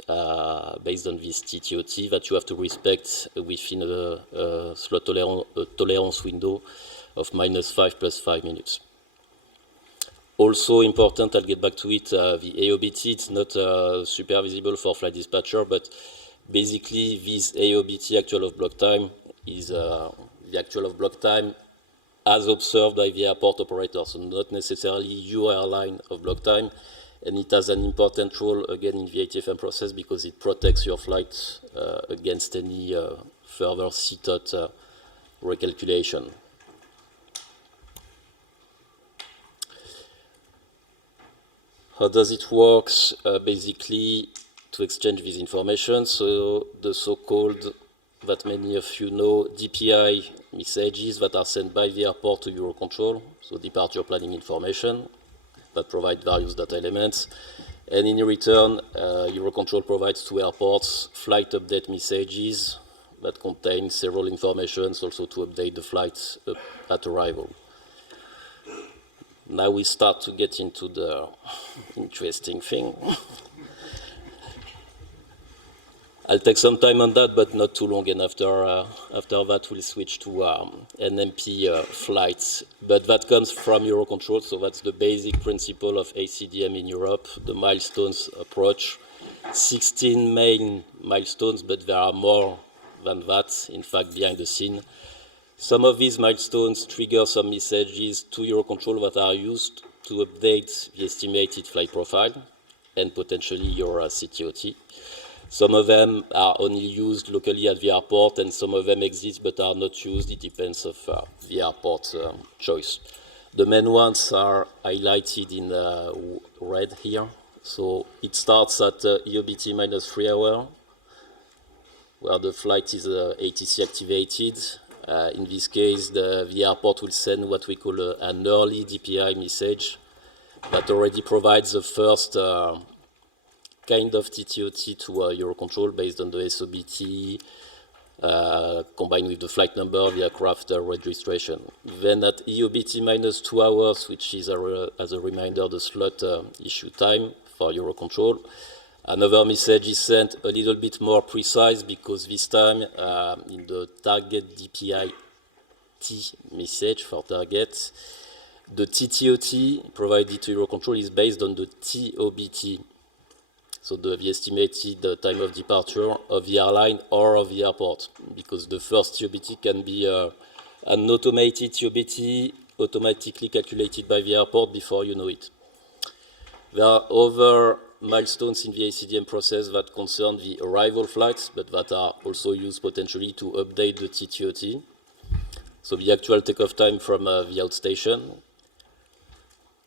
based on this TTOT that you have to respect within a slot tolerance window of -5 + 5 minutes. Also important, I'll get back to it, the AOBT, it's not super visible for flight dispatcher, but basically this AOBT, actual of block time, is the actual of block time as observed by the airport operator, so not necessarily your airline of block time. And it has an important role, again, in the ATFM process because it protects your flight against any further CTOT recalculation. How does it work? Basically, to exchange this information, so the so-called, that many of you know, DPI messages that are sent by the airport to EUROCONTROL, so departure planning information that provide various data elements. And in return, EUROCONTROL provides to airports flight update messages that contain several informations also to update the flights at arrival. Now we start to get into the interesting thing. I'll take some time on that, but not too long, and after that we'll switch to NMP flights. But that comes from EUROCONTROL, so that's the basic principle of ACDM in Europe, the milestones approach. 16 main milestones, but there are more than that, in fact, behind the scene. Some of these milestones trigger some messages to EUROCONTROL that are used to update the estimated flight profile and potentially your CTOT. Some of them are only used locally at the airport, and some of them exist but are not used. It depends on the airport choice. The main ones are highlighted in red here. So it starts at EOBT minus 3 hours, where the flight is ATC activated. In this case, the airport will send what we call an early DPI message that already provides the first kind of TTOT to EUROCONTROL based on the SOBT combined with the flight number, the aircraft registration. Then at EOBT minus 2 hours, which is, as a reminder, the slot issue time for EUROCONTRol, another message is sent a little bit more precise because this time in the target DPI T message for target, the TTOT provided to EUROCONTROL is based on the TOBT, so the estimated time of departure of the airline or of the airport, because the first TOBT can be an automated TOBT automatically calculated by the airport before you know it. There are other milestones in the ACDM process that concern the arrival flights, but that are also used potentially to update the TTOT. So the actual takeoff time from the outstation.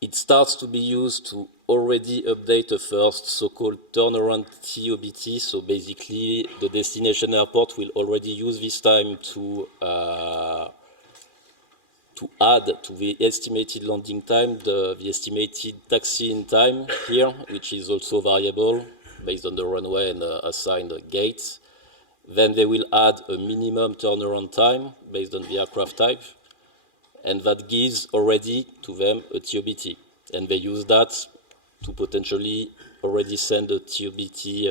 It starts to be used to already update a first so-called turnaround TOBT. So basically, the destination airport will already use this time to add to the estimated landing time the estimated taxi-in time here, which is also variable based on the runway and assigned gates. Then they will add a minimum turnaround time based on the aircraft type, and that gives already to them a TOBT. And they use that to potentially already send a TOBT,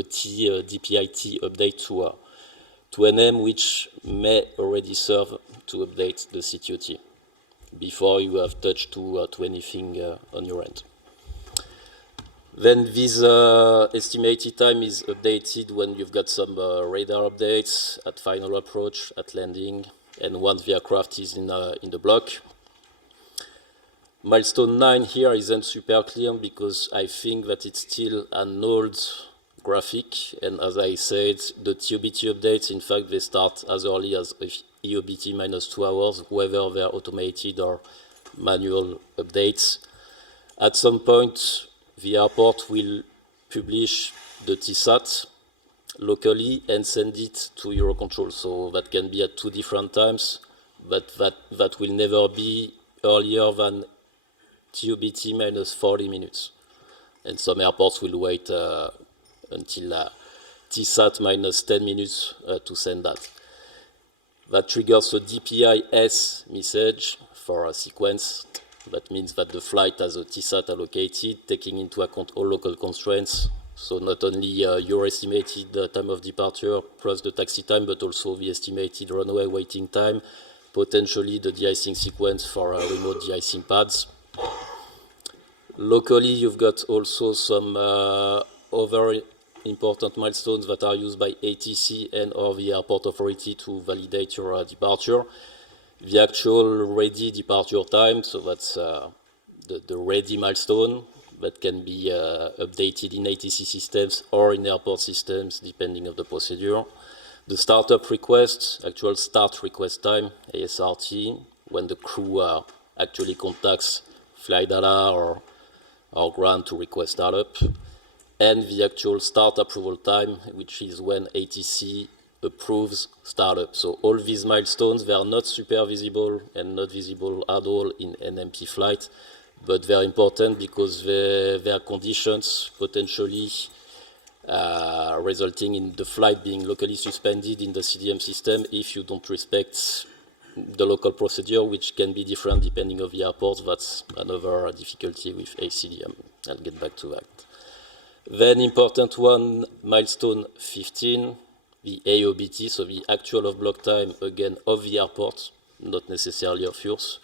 DPIT update to NM, which may already serve to update the CTOT before you have touched to anything on your end. Then this estimated time is updated when you've got some radar updates at final approach, at landing, and once the aircraft is in the block. Milestone 9 here isn't super clear because I think that it's still an old graphic, and as I said, the TOBT updates, in fact, they start as early as EOBT minus 2 hours, whether they're automated or manual updates. At some point, the airport will publish the TSAT locally and send it to EUROCONTROL. So that can be at 2 different times, but that will never be earlier than TOBT minus 40 minutes. And some airports will wait until TSAT minus 10 minutes to send that. That triggers a DPI-S message for a sequence. That means that the flight has a TSAT allocated, taking into account all local constraints. So not only your estimated time of departure plus the taxi time, but also the estimated runway waiting time, potentially the de-icing sequence for remote de-icing pads. Locally, you've got also some other important milestones that are used by ATC and or the airport authority to validate your departure. The actual ready departure time, so that's the ready milestone, that can be updated in ATC systems or in airport systems, depending on the procedure. The startup request, actual start request time, ASRT, when the crew actually contacts flight data or ground to request startup, and the actual start approval time, which is when ATC approves startup. So all these milestones, they are not super visible and not visible at all in NMP flight, but they're important because they are conditions potentially resulting in the flight being locally suspended in the CDM system if you don't respect the local procedure, which can be different depending on the airport. That's another difficulty with ACDM. I'll get back to that. Then important one, milestone 15, the AOBT, so the actual off-block time, again, of the airport, not necessarily of yours,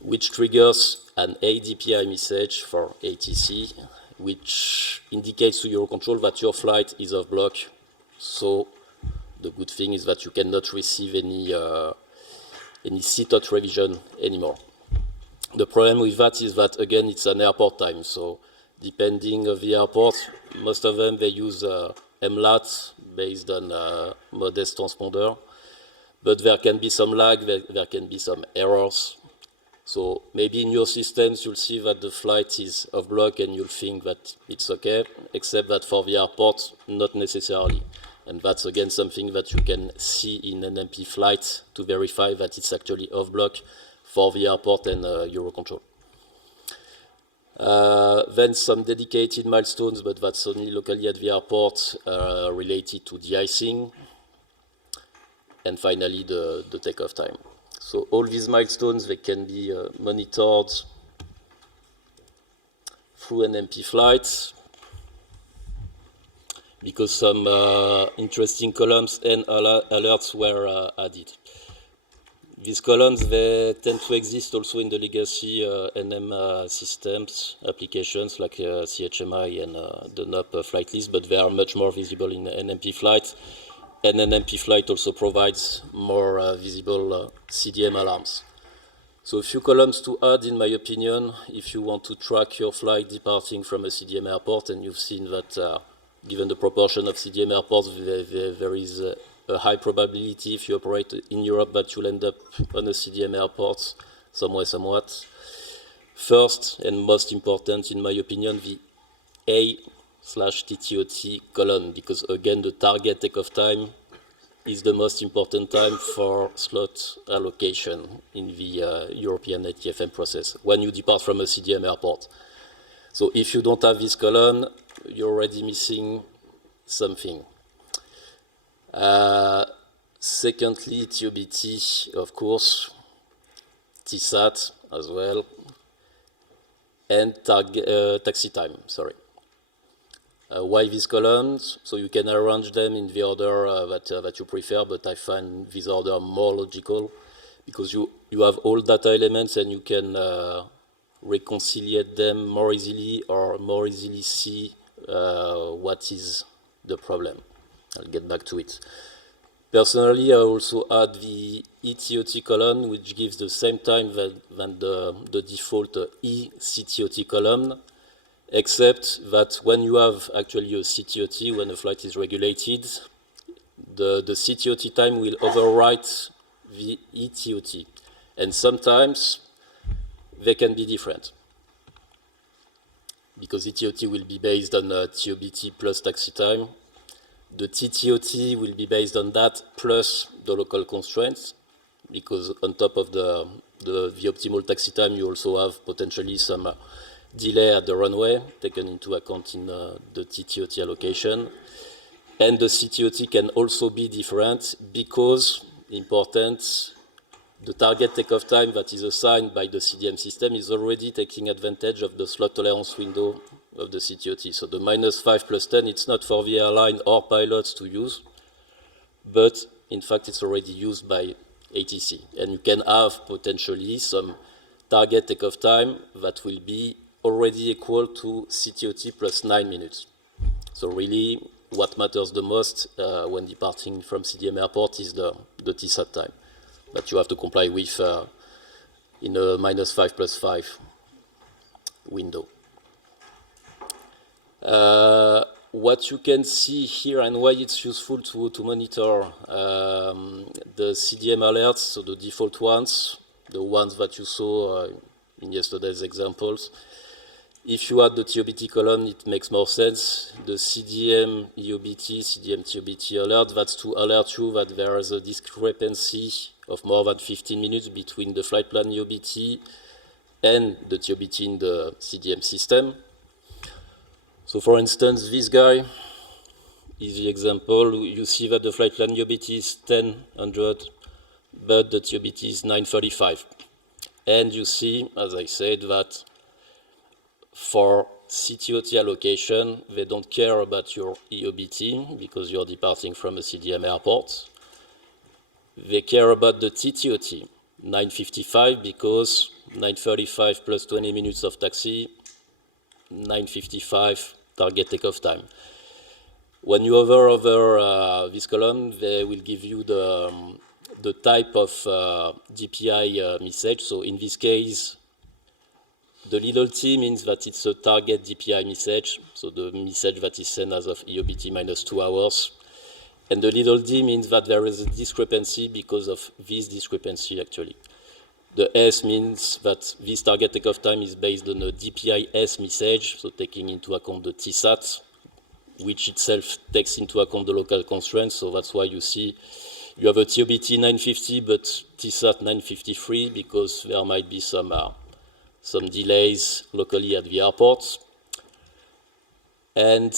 which triggers an ADPI message for ATC, which indicates to EUROCONTROL that your flight is off-block. So the good thing is that you cannot receive any CTOT revision anymore. The problem with that is that, again, it's an airport time. So depending on the airport, most of them, they use MLAT based on modest transponder. But there can be some lag, there can be some errors. So maybe in your systems, you'll see that the flight is off block and you'll think that it's okay, except that for the airport, not necessarily. And that's again something that you can see in an NMP flight to verify that it's actually off block for the airport and EUROCONTROL. Then some dedicated milestones, but that's only locally at the airport related to de-icing. And finally, the takeoff time. So all these milestones, they can be monitored through an NMP flight because some interesting columns and alerts were added. These columns, they tend to exist also in the legacy NM systems applications like CHMI and the NOP flight list, but they are much more visible in NMP flight. And NMP flight also provides more visible CDM alarms. So a few columns to add, in my opinion, if you want to track your flight departing from a CDM airport, and you've seen that given the proportion of CDM airports, there is a high probability if you operate in Europe that you'll end up on a CDM airport somewhat. First and most important, in my opinion, the A/TTOT column, because again, the target takeoff time is the most important time for slot allocation in the European ATFM process when you depart from a CDM airport. So if you don't have this column, you're already missing something. Secondly, TOBT, of course, TSAT as well, and taxi time, sorry. Why these columns? So you can arrange them in the order that you prefer, but I find this order more logical because you have all data elements and you can reconcile them more easily or more easily see what is the problem. I'll get back to it. Personally, I also add the ETOT column, which gives the same time than the default ECTOT column, except that when you have actually a CTOT, when a flight is regulated, the CTOT time will overwrite the ETOT. And sometimes they can be different, because ETOT will be based on TOBT plus taxi time. The TTOT will be based on that plus the local constraints, because on top of the optimal taxi time, you also have potentially some delay at the runway taken into account in the TTOT allocation. And the CTOT can also be different because, important, the target takeoff time that is assigned by the CDM system is already taking advantage of the slot tolerance window of the CTOT. So the -5 plus 10, it's not for the airline or pilots to use, but in fact it's already used by ATC. And you can have potentially some target takeoff time that will be already equal to CTOT plus 9 minutes. So really what matters the most when departing from CDM airport is the TSAT time that you have to comply with in a -5 plus 5 window. What you can see here and why it's useful to monitor the CDM alerts, so the default ones, the ones that you saw in yesterday's examples. If you add the TOBT column, it makes more sense. The CDM EOBT, CDM TOBT alert, that's to alert you that there is a discrepancy of more than 15 minutes between the flight plan EOBT and the TOBT in the CDM system. So for instance, this guy is the example. You see that the flight plan EOBT is 1000, but the TOBT is 935. And you see, as I said, that for CTOT allocation, they don't care about your EOBT because you're departing from a CDM airport. They care about the TTOT, 955, because 935 plus 20 minutes of taxi, 955 target takeoff time. When you hover over this column, they will give you the type of DPI message. So in this case, the little t means that it's a target DPI message, so the message that is sent as of EOBT minus 2 hours. And the little d means that there is a discrepancy because of this discrepancy, actually. The S means that this target takeoff time is based on a DPI S message, so taking into account the TSAT, which itself takes into account the local constraints. So that's why you see you have a TOBT 950, but TSAT 953, because there might be some delays locally at the airports. And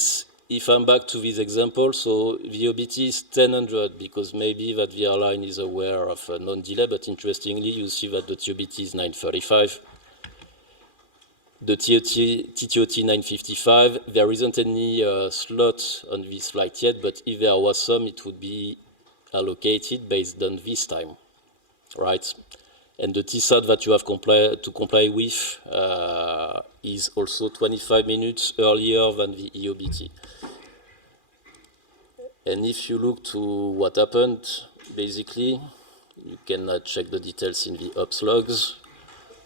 if I'm back to this example, so the EOBT is 1000 because maybe that the airline is aware of a non-delay, but interestingly, you see that the TOBT is 935. The TTOT 955, there isn't any slot on this flight yet, but if there was some, it would be allocated based on this time, right? And the TSAT that you have to comply with is also 25 minutes earlier than the EOBT. And if you look to what happened, basically, you can check the details in the ops logs.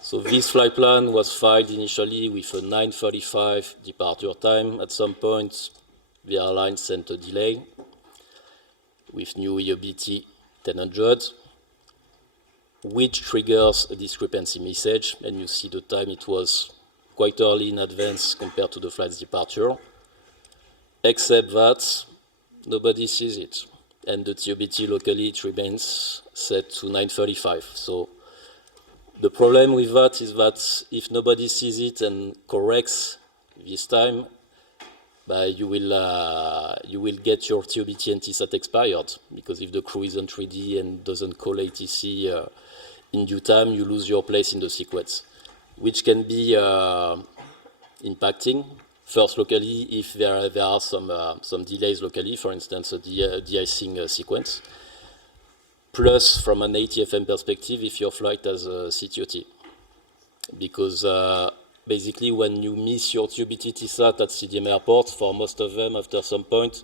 So this flight plan was filed initially with a 9:35 departure time. At some point, the airline sent a delay with new EOBT 1000, which triggers a discrepancy message, and you see the time it was quite early in advance compared to the flight's departure, except that nobody sees it, and the TOBT locally it remains set to 9:35. So the problem with that is that if nobody sees it and corrects this time, you will get your TOBT and TSAT expired, because if the crew isn't ready and doesn't call ATC in due time, you lose your place in the sequence, which can be impacting. First, locally, if there are some delays locally, for instance, a de-icing sequence. Plus, from an ATFM perspective, if your flight has a CTOT. Because basically, when you miss your TOBT TSAT at CDM airports, for most of them, after some point,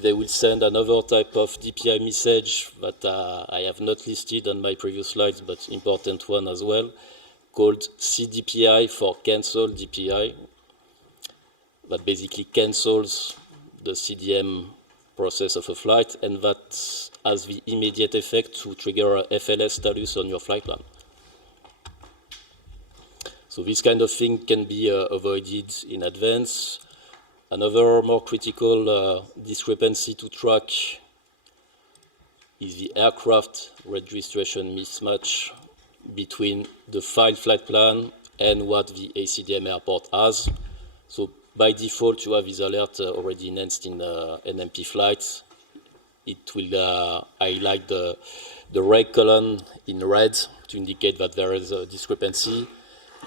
they will send another type of DPI message that I have not listed on my previous slides, but important one as well, called CDPI for cancel DPI. That basically cancels the CDM process of a flight, and that has the immediate effect to trigger a FLS status on your flight plan. So this kind of thing can be avoided in advance. Another more critical discrepancy to track is the aircraft registration mismatch between the filed flight plan and what the ACDM airport has. So by default, you have this alert already enhanced in NMP flights. It will highlight the reg column in red to indicate that there is a discrepancy.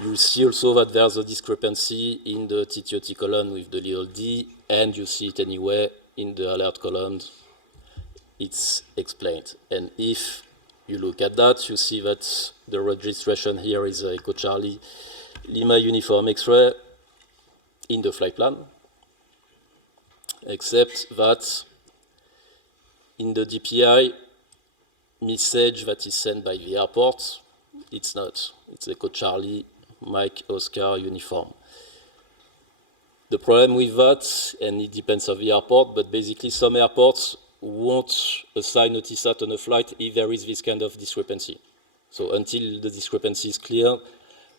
You see also that there's a discrepancy in the TTOT column with the little d, and you see it anyway in the alert column. It's explained. And if you look at that, you see that the registration here is Echo Charlie Lima Uniform X-ray in the flight plan, except that in the DPI message that is sent by the airport, it's not. It's Echo Charlie Mike Oscar Uniform. The problem with that, and it depends on the airport, but basically some airports won't assign a TSAT on a flight if there is this kind of discrepancy. So until the discrepancy is clear,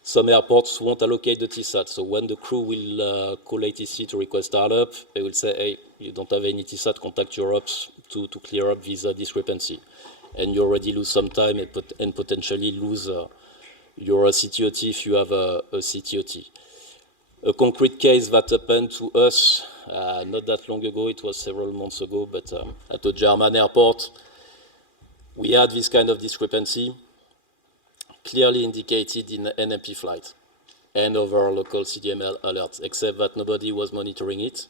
some airports won't allocate the TSAT. So when the crew will call ATC to request startup, they will say, hey, you don't have any TSAT, contact your ops to clear up this discrepancy. And you already lose some time and potentially lose your CTOT if you have a CTOT. A concrete case that happened to us not that long ago, it was several months ago, but at a German airport, we had this kind of discrepancy clearly indicated in the NMP flight and over local CDML alerts, except that nobody was monitoring it.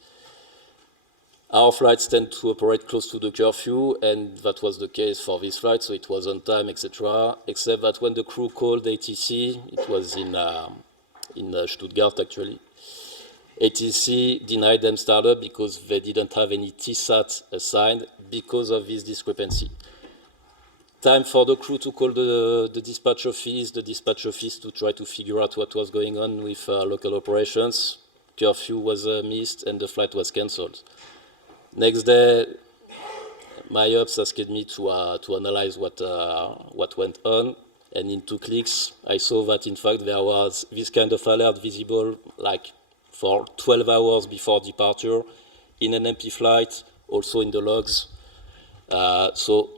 Our flights tend to operate close to the curfew, and that was the case for this flight, so it was on time, etc., except that when the crew called ATC, it was in Stuttgart, actually. ATC denied them startup because they didn't have any TSAT assigned because of this discrepancy. Time for the crew to call the dispatch office to try to figure out what was going on with local operations. Curfew was missed and the flight was cancelled. Next day, my ops asked me to analyze what went on, and in 2 clicks, I saw that in fact there was this kind of alert visible like for 12 hours before departure in an empty flight, also in the logs. So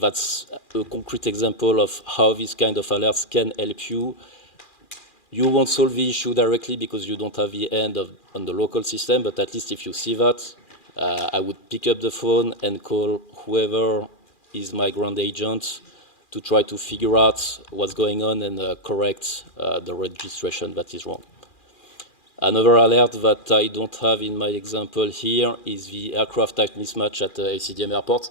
that's a concrete example of how this kind of alerts can help you. You won't solve the issue directly because you don't have the end on the local system, but at least if you see that, I would pick up the phone and call whoever is my ground agent to try to figure out what's going on and correct the registration that is wrong. Another alert that I don't have in my example here is the aircraft type mismatch at ACDM airport.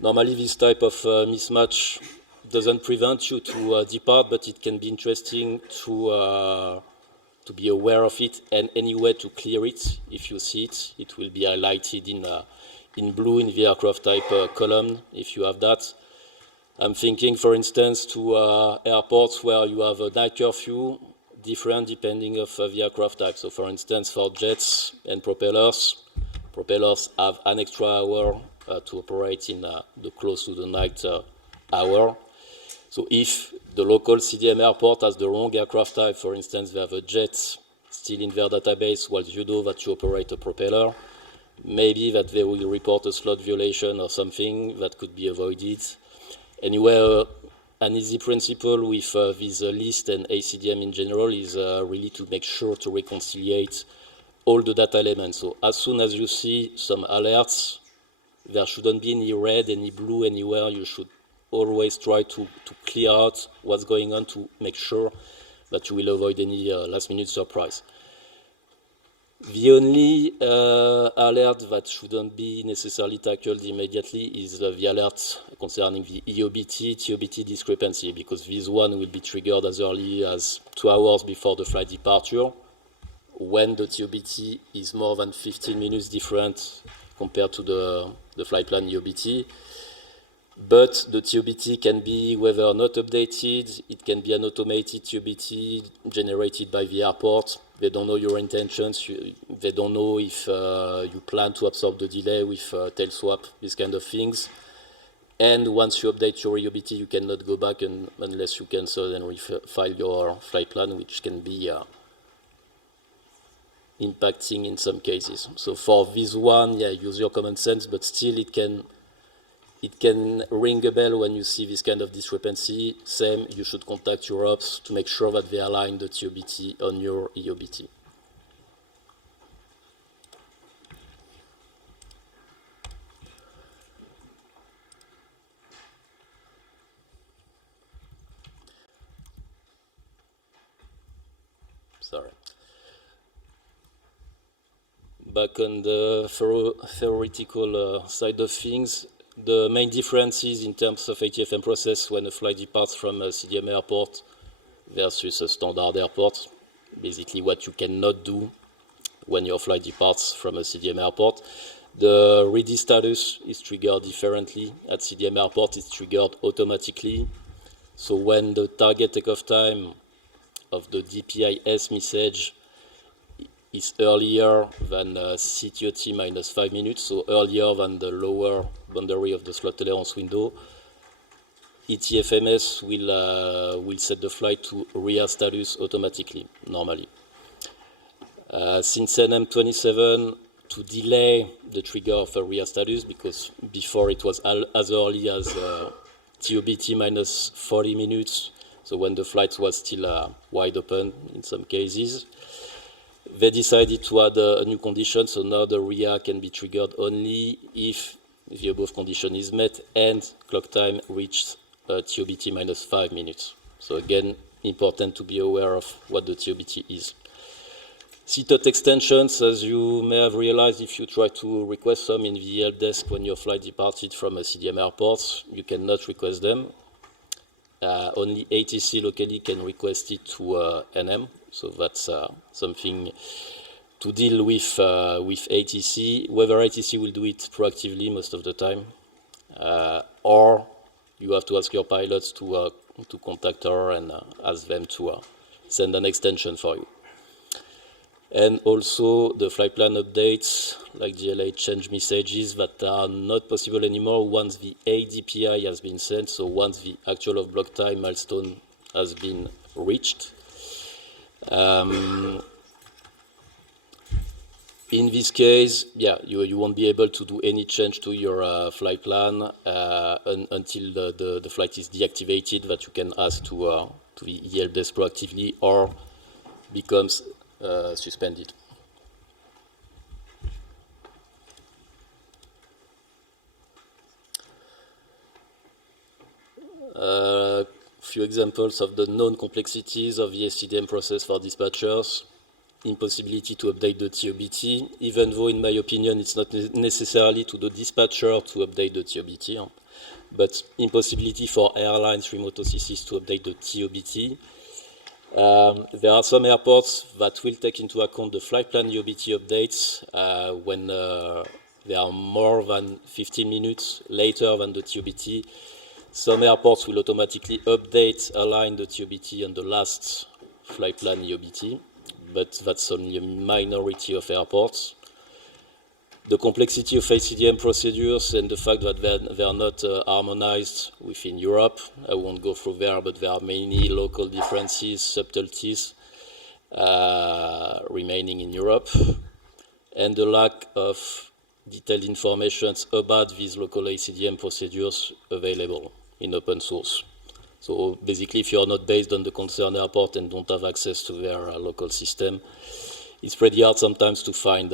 Normally this type of mismatch doesn't prevent you to depart, but it can be interesting to be aware of it, and any way to clear it. If you see it, it will be highlighted in blue in the aircraft type column if you have that. I'm thinking, for instance, to airports where you have a night curfew, different depending of the aircraft type. So for instance, for jets and propellers have an extra hour to operate in the close to the night hour. So if the local CDM airport has the wrong aircraft type, for instance, they have a jet still in their database while you know that you operate a propeller, maybe that they will report a slot violation or something that could be avoided. Anyway, an easy principle with this list and ACDM in general is really to make sure to reconciliate all the data elements. So as soon as you see some alerts, there shouldn't be any red, any blue anywhere. You should always try to clear out what's going on to make sure that you will avoid any last-minute surprise. The only alert that shouldn't be necessarily tackled immediately is the alert concerning the EOBT-TOBT discrepancy, because this one will be triggered as early as 2 hours before the flight departure, when the TOBT is more than 15 minutes different compared to the flight plan EOBT. But the TOBT can be whether or not updated. It can be an automated TOBT generated by the airport. They don't know your intentions. They don't know if you plan to absorb the delay with tail swap, these kind of things. And once you update your EOBT, you cannot go back unless you cancel and refile your flight plan, which can be impacting in some cases. So for this one, yeah, use your common sense, but still it can ring a bell when you see this kind of discrepancy. Same, you should contact your ops to make sure that they align the TOBT on your EOBT. Sorry. Back on the theoretical side of things, the main differences in terms of ATFM process when a flight departs from a CDM airport versus a standard airport, basically what you cannot do when your flight departs from a CDM airport. The ready status is triggered differently. At CDM airport, it's triggered automatically. So when the target takeoff time of the DPIS message is earlier than CTOT minus 5 minutes, so earlier than the lower boundary of the slot tolerance window, ETFMS will set the flight to RIA status automatically, normally. Since NM27, to delay the trigger of a RIA status, because before it was as early as TOBT minus 40 minutes, so when the flight was still wide open in some cases, they decided to add a new condition, so now the RIA can be triggered only if the above condition is met and clock time reached TOBT minus 5 minutes. So again, important to be aware of what the TOBT is. CTOT extensions, as you may have realized, if you try to request some in the help desk when your flight departed from a CDM airport, you cannot request them. Only ATC locally can request it to NM, so that's something to deal with ATC. Whether ATC will do it proactively most of the time, or you have to ask your pilots to contact her and ask them to send an extension for you. And also the flight plan updates, like GLA change messages, that are not possible anymore once the ADPI has been sent, so once the actual of block time milestone has been reached. In this case, yeah, you won't be able to do any change to your flight plan until the flight is deactivated, that you can ask to the help desk proactively or becomes suspended. Few examples of the known complexities of the SCDM process for dispatchers. Impossibility to update the TOBT, even though in my opinion it's not necessarily to the dispatcher to update the TOBT, but impossibility for airlines remote OCCs to update the TOBT. There are some airports that will take into account the flight plan UBT updates when they are more than 15 minutes later than the TOBT. Some airports will automatically align the TOBT on the last flight plan UBT, but that's only a minority of airports. The complexity of ACDM procedures and the fact that they are not harmonized within Europe. I won't go through there, but there are many local differences, subtleties remaining in Europe. And the lack of detailed information about these local ACDM procedures available in open source. So basically, if you're not based on the concerned airport and don't have access to their local system, it's pretty hard sometimes to find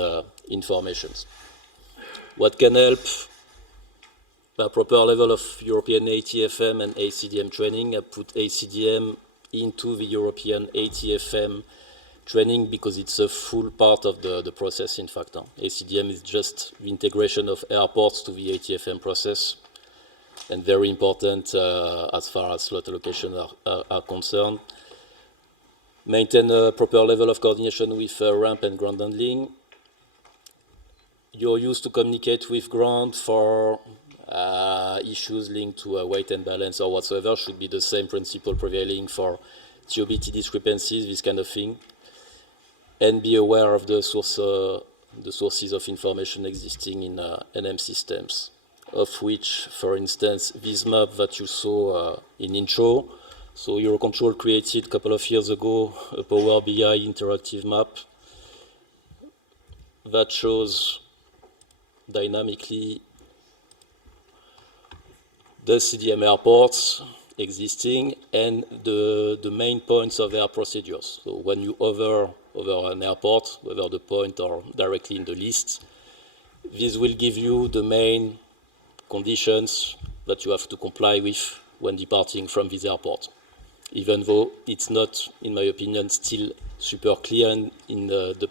information. What can help? A proper level of European ATFM and ACDM training. I put ACDM into the European ATFM training because it's a full part of the process, in fact. ACDM is just the integration of airports to the ATFM process, and very important as far as slot allocation are concerned. Maintain a proper level of coordination with ramp and ground handling. You're used to communicate with ground for issues linked to weight and balance or whatsoever. Should be the same principle prevailing for TOBT discrepancies, this kind of thing. And be aware of the sources of information existing in NM systems, of which, for instance, this map that you saw in intro. So EUROCONTROL created a couple of years ago a Power BI interactive map that shows dynamically the CDM airports existing and the main points of their procedures. So when you hover over an airport, whether the point or directly in the list, this will give you the main conditions that you have to comply with when departing from this airport, even though it's not, in my opinion, still super clear in the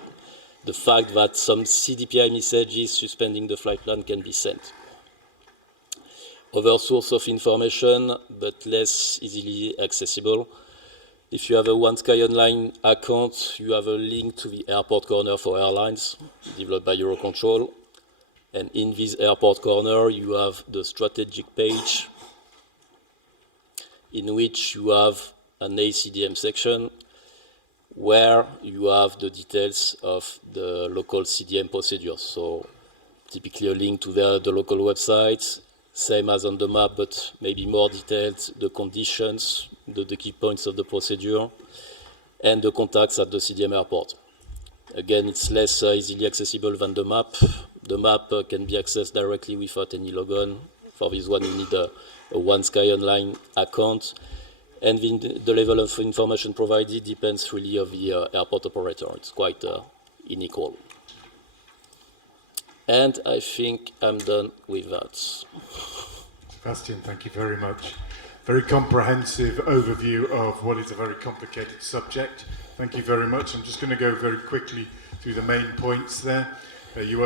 fact that some CDPI messages suspending the flight plan can be sent. Other source of information, but less easily accessible. If you have a One Sky Online account, you have a link to the airport corner for airlines developed by EUROCONTROL. And in this airport corner, you have the strategic page in which you have an ACDM section where you have the details of the local CDM procedures. So typically a link to the local website, same as on the map, but maybe more detailed, the conditions, the key points of the procedure, and the contacts at the CDM airport. Again, it's less easily accessible than the map. The map can be accessed directly without any logon. For this one, you need a One Sky Online account. And the level of information provided depends really of the airport operator. It's quite unequal. And I think I'm done with that. Sebastian, thank you very much. Very comprehensive overview of what is a very complicated subject. Thank you very much. I'm just going to go very quickly through the main points there. You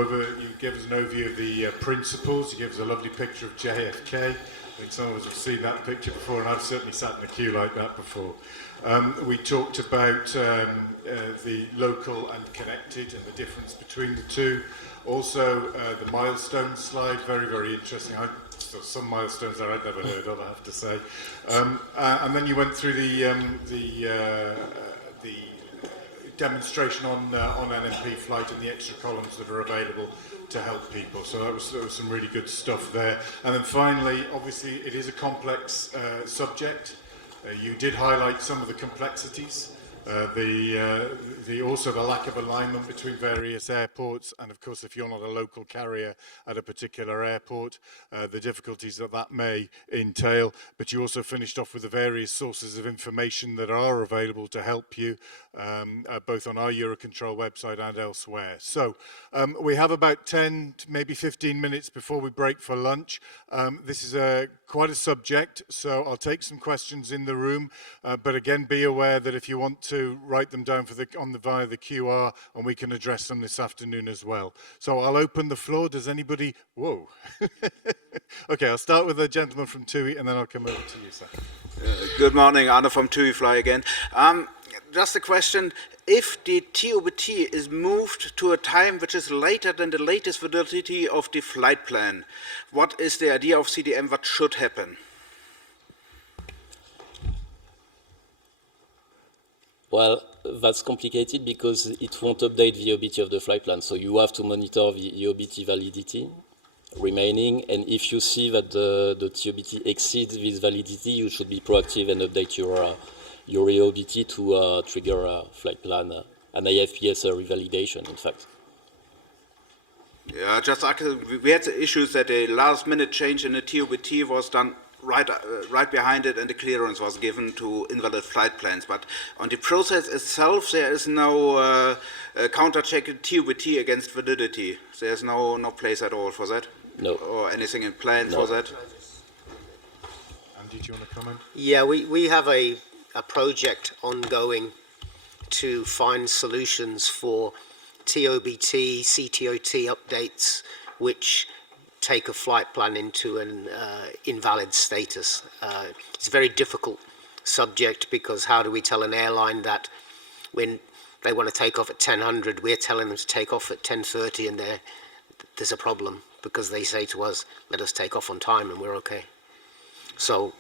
gave us an overview of the principles. You gave us a lovely picture of JFK. I think some of us have seen that picture before, and I've certainly sat in a queue like that before. We talked about the local and connected and the difference between the two. Also, the milestone slide, very, very interesting. So some milestones that I'd never heard of, I have to say. And then you went through the demonstration on NMP flight and the extra columns that are available to help people. So there was some really good stuff there. And then finally, obviously, it is a complex subject. You did highlight some of the complexities. Also the lack of alignment between various airports, and of course if you're not a local carrier at a particular airport, the difficulties that may entail. But you also finished off with the various sources of information that are available to help you, both on our EUROCONTROL website and elsewhere. So we have about 10, maybe 15 minutes before we break for lunch. This is quite a subject, so I'll take some questions in the room, but again, be aware that if you want to write them down via the QR, and we can address them this afternoon as well. So I'll open the floor. Does anybody? Whoa. Okay, I'll start with the gentleman from TUI, and then I'll come over to you, sir. Good morning, Arno from TUI Fly again. Just a question, if the TOBT is moved to a time which is later than the latest validity of the flight plan, what is the idea of CDM, what should happen? Well, that's complicated because it won't update the OBT of the flight plan. So you have to monitor the OBT validity remaining. And if you see that the TOBT exceeds this validity, you should be proactive and update your OBT to trigger a flight plan, an IFPS revalidation, in fact. Yeah, just we had the issues that a last-minute change in the TOBT was done right behind it, and the clearance was given to invalid flight plans. But on the process itself, there is no counter-check TOBT against validity. There's no place at all for that? No. Or anything in plan for that? Andy, do you want to comment? Yeah, we have a project ongoing to find solutions for TOBT, CTOT updates, which take a flight plan into an invalid status. It's a very difficult subject because how do we tell an airline that when they want to take off at 10:00, we're telling them to take off at 10:30, and there's a problem because they say to us, let us take off on time, and we're okay. So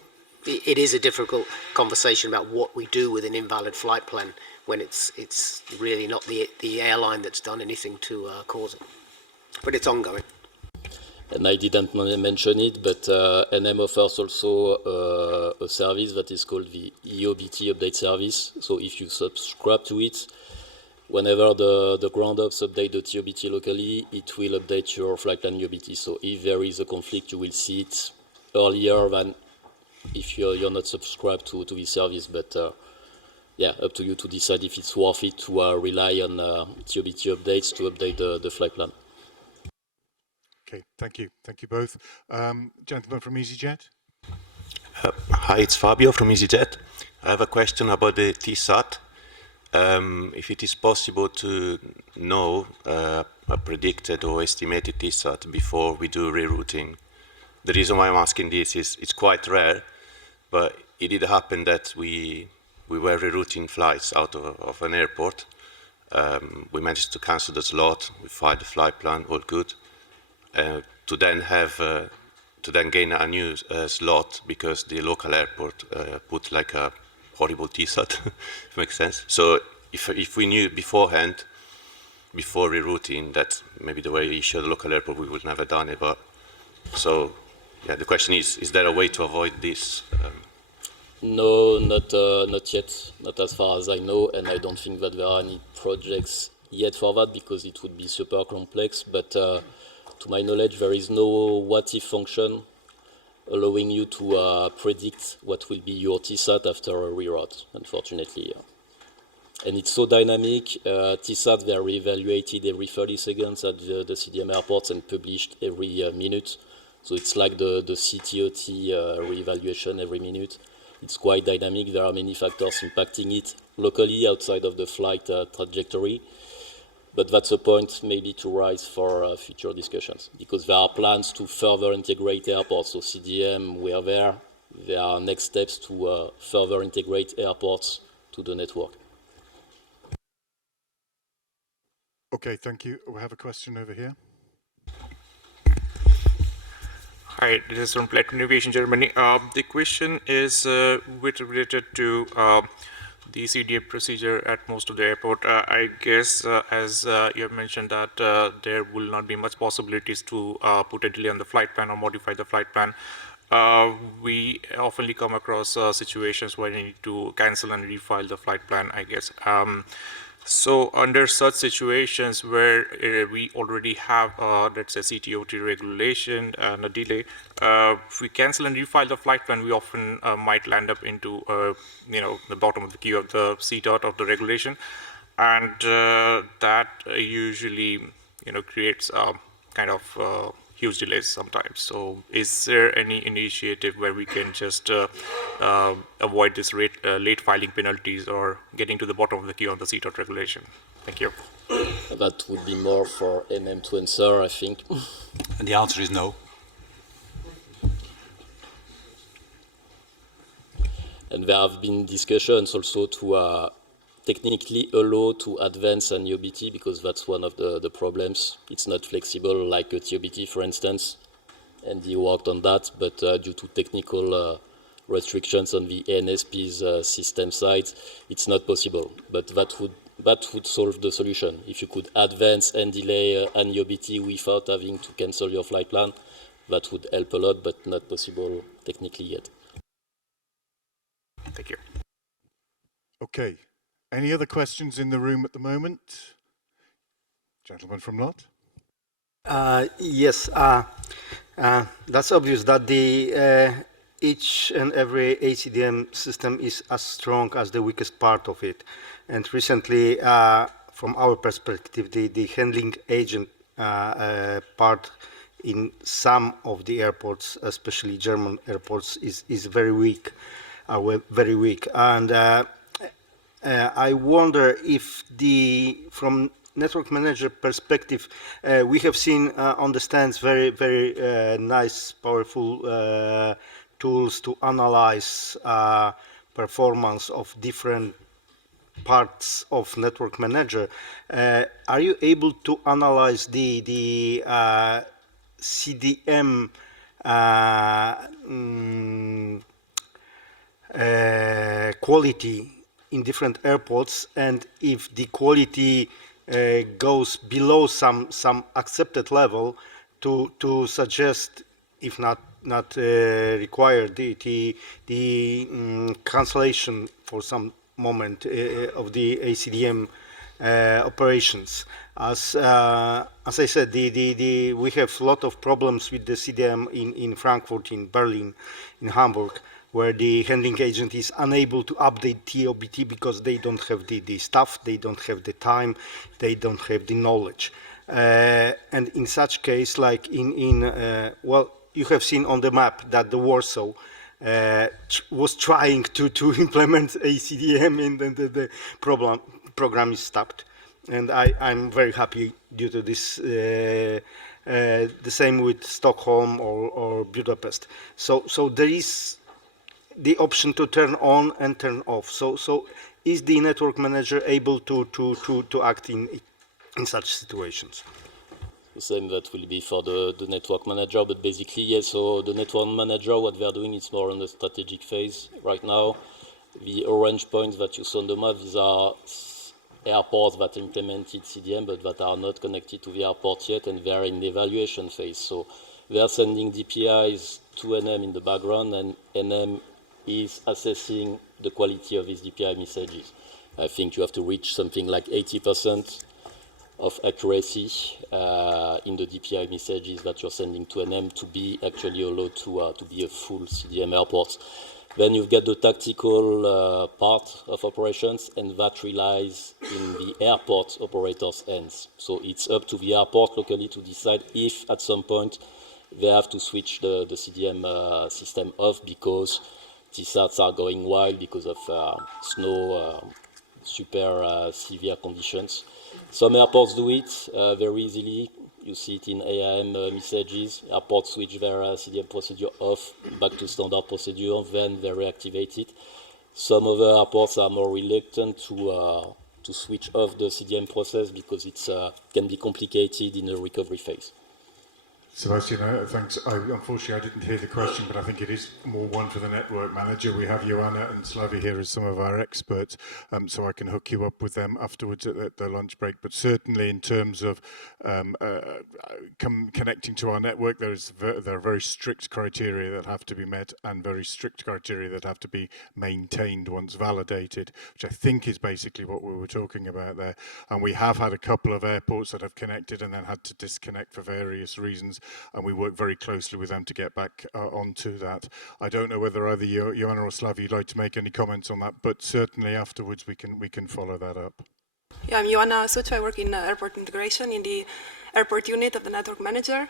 it is a difficult conversation about what we do with an invalid flight plan when it's really not the airline that's done anything to cause it. But it's ongoing. And I didn't mention it, but NM offers also a service that is called the EOBT update service. So if you subscribe to it, whenever the ground ops update the TOBT locally, it will update your flight plan EOBT. So if there is a conflict, you will see it earlier than if you're not subscribed to this service. But yeah, up to you to decide if it's worth it to rely on TOBT updates to update the flight plan. Okay, thank you. Thank you both. Gentleman from EasyJet. Hi, it's Fabio from EasyJet. I have a question about the TSAT. If it is possible to know a predicted or estimated TSAT before we do rerouting. The reason why I'm asking this is it's quite rare, but it did happen that we were rerouting flights out of an airport. We managed to cancel the slot, we filed the flight plan, all good. To then gain a new slot because the local airport put like a horrible TSAT, if it makes sense. So if we knew beforehand, before rerouting, that maybe the way we issue the local airport, we would never done it. But so, yeah, the question is there a way to avoid this? No, not yet, not as far as I know, and I don't think that there are any projects yet for that because it would be super complex. But to my knowledge, there is no what-if function allowing you to predict what will be your TSAT after a reroute, unfortunately. And it's so dynamic. TSAT, they are reevaluated every 30 seconds at the CDM airports and published every minute. So it's like the CTOT reevaluation every minute. It's quite dynamic. There are many factors impacting it locally outside of the flight trajectory. But that's a point maybe to rise for future discussions because there are plans to further integrate airports. So CDM, we are there. There are next steps to further integrate airports to the network. Okay, thank you. We have a question over here. Hi, this is from Platinum Aviation Germany. The question is related to the CDA procedure at most of the airport. I guess, as you have mentioned, that there will not be much possibilities to put a delay on the flight plan or modify the flight plan. We often come across situations where you need to cancel and refile the flight plan, I guess. So under such situations where we already have, let's say, CTOT regulation and a delay, if we cancel and refile the flight plan, we often might land up into, the bottom of the queue of the CTOT of the regulation, and that usually, creates kind of huge delays sometimes. So is there any initiative where we can just avoid this late filing penalties or getting to the bottom of the queue on the CTOT regulation? Thank you. That would be more for to answer, I think. And the answer is no. And there have been discussions also to technically allow to advance an EOBT because that's one of the problems. It's not flexible like a TOBT, for instance, and he worked on that, but due to technical restrictions on the ANSP's system side, it's not possible. But that would solve the solution. If you could advance and delay an EOBT without having to cancel your flight plan, that would help a lot, but not possible technically yet. Thank you. Okay. Any other questions in the room at the moment? Gentleman from Lot. Yes, that's obvious that each and every ACDM system is as strong as the weakest part of it. And recently, from our perspective, the handling agent part in some of the airports, especially German airports, is very weak. Very weak. And I wonder if from network manager perspective, we have seen on the stands very, very nice, powerful tools to analyze performance of different parts of network manager. Are you able to analyze the CDM quality in different airports, and if the quality goes below some accepted level, to suggest, if not require the cancellation for some moment of the ACDM operations. As I said, we have a lot of problems with the CDM in Frankfurt, in Berlin, in Hamburg, where the handling agent is unable to update TOBT because they don't have the staff, they don't have the time, they don't have the knowledge. And in such case, like well, you have seen on the map that the Warsaw was trying to implement ACDM, and then the program is stopped. And I'm very happy due to this. The same with Stockholm or Budapest. So there is the option to turn on and turn off. So is the network manager able to act in such situations? The same that will be for the network manager, but basically, yes, so the network manager, what they're doing is more on the strategic phase right now. The orange points that you saw on the map, these are airports that implemented CDM but that are not connected to the airport yet, and they are in the evaluation phase. So they are sending DPIs to NM in the background, and NM is assessing the quality of these DPI messages. I think you have to reach something like 80% of accuracy in the DPI messages that you're sending to NM to be actually allowed to be a full CDM airport. Then you've got the tactical part of operations, and that relies in the airport operator's hands. So it's up to the airport locally to decide if at some point they have to switch the CDM system off because TSATs are going wild because of snow, super severe conditions. Some airports do it very easily. You see it in AIM messages. Airports switch their CDM procedure off back to standard procedure, then they reactivate it. Some other airports are more reluctant to switch off the CDM process because it can be complicated in the recovery phase. Sebastian, thanks. Unfortunately, I didn't hear the question, but I think it is more one for the network manager. We have Joanna and Slavi here as some of our experts, so I can hook you up with them afterwards at the lunch break. But certainly in terms of connecting to our network, there are very strict criteria that have to be met and very strict criteria that have to be maintained once validated, which I think is basically what we were talking about there. And we have had a couple of airports that have connected and then had to disconnect for various reasons, and we work very closely with them to get back onto that. I don't know whether either Joanna or Slav you'd like to make any comments on that, but certainly afterwards we can follow that up. Yeah, I'm Joanna Such. I work in airport integration in the airport unit of the network manager.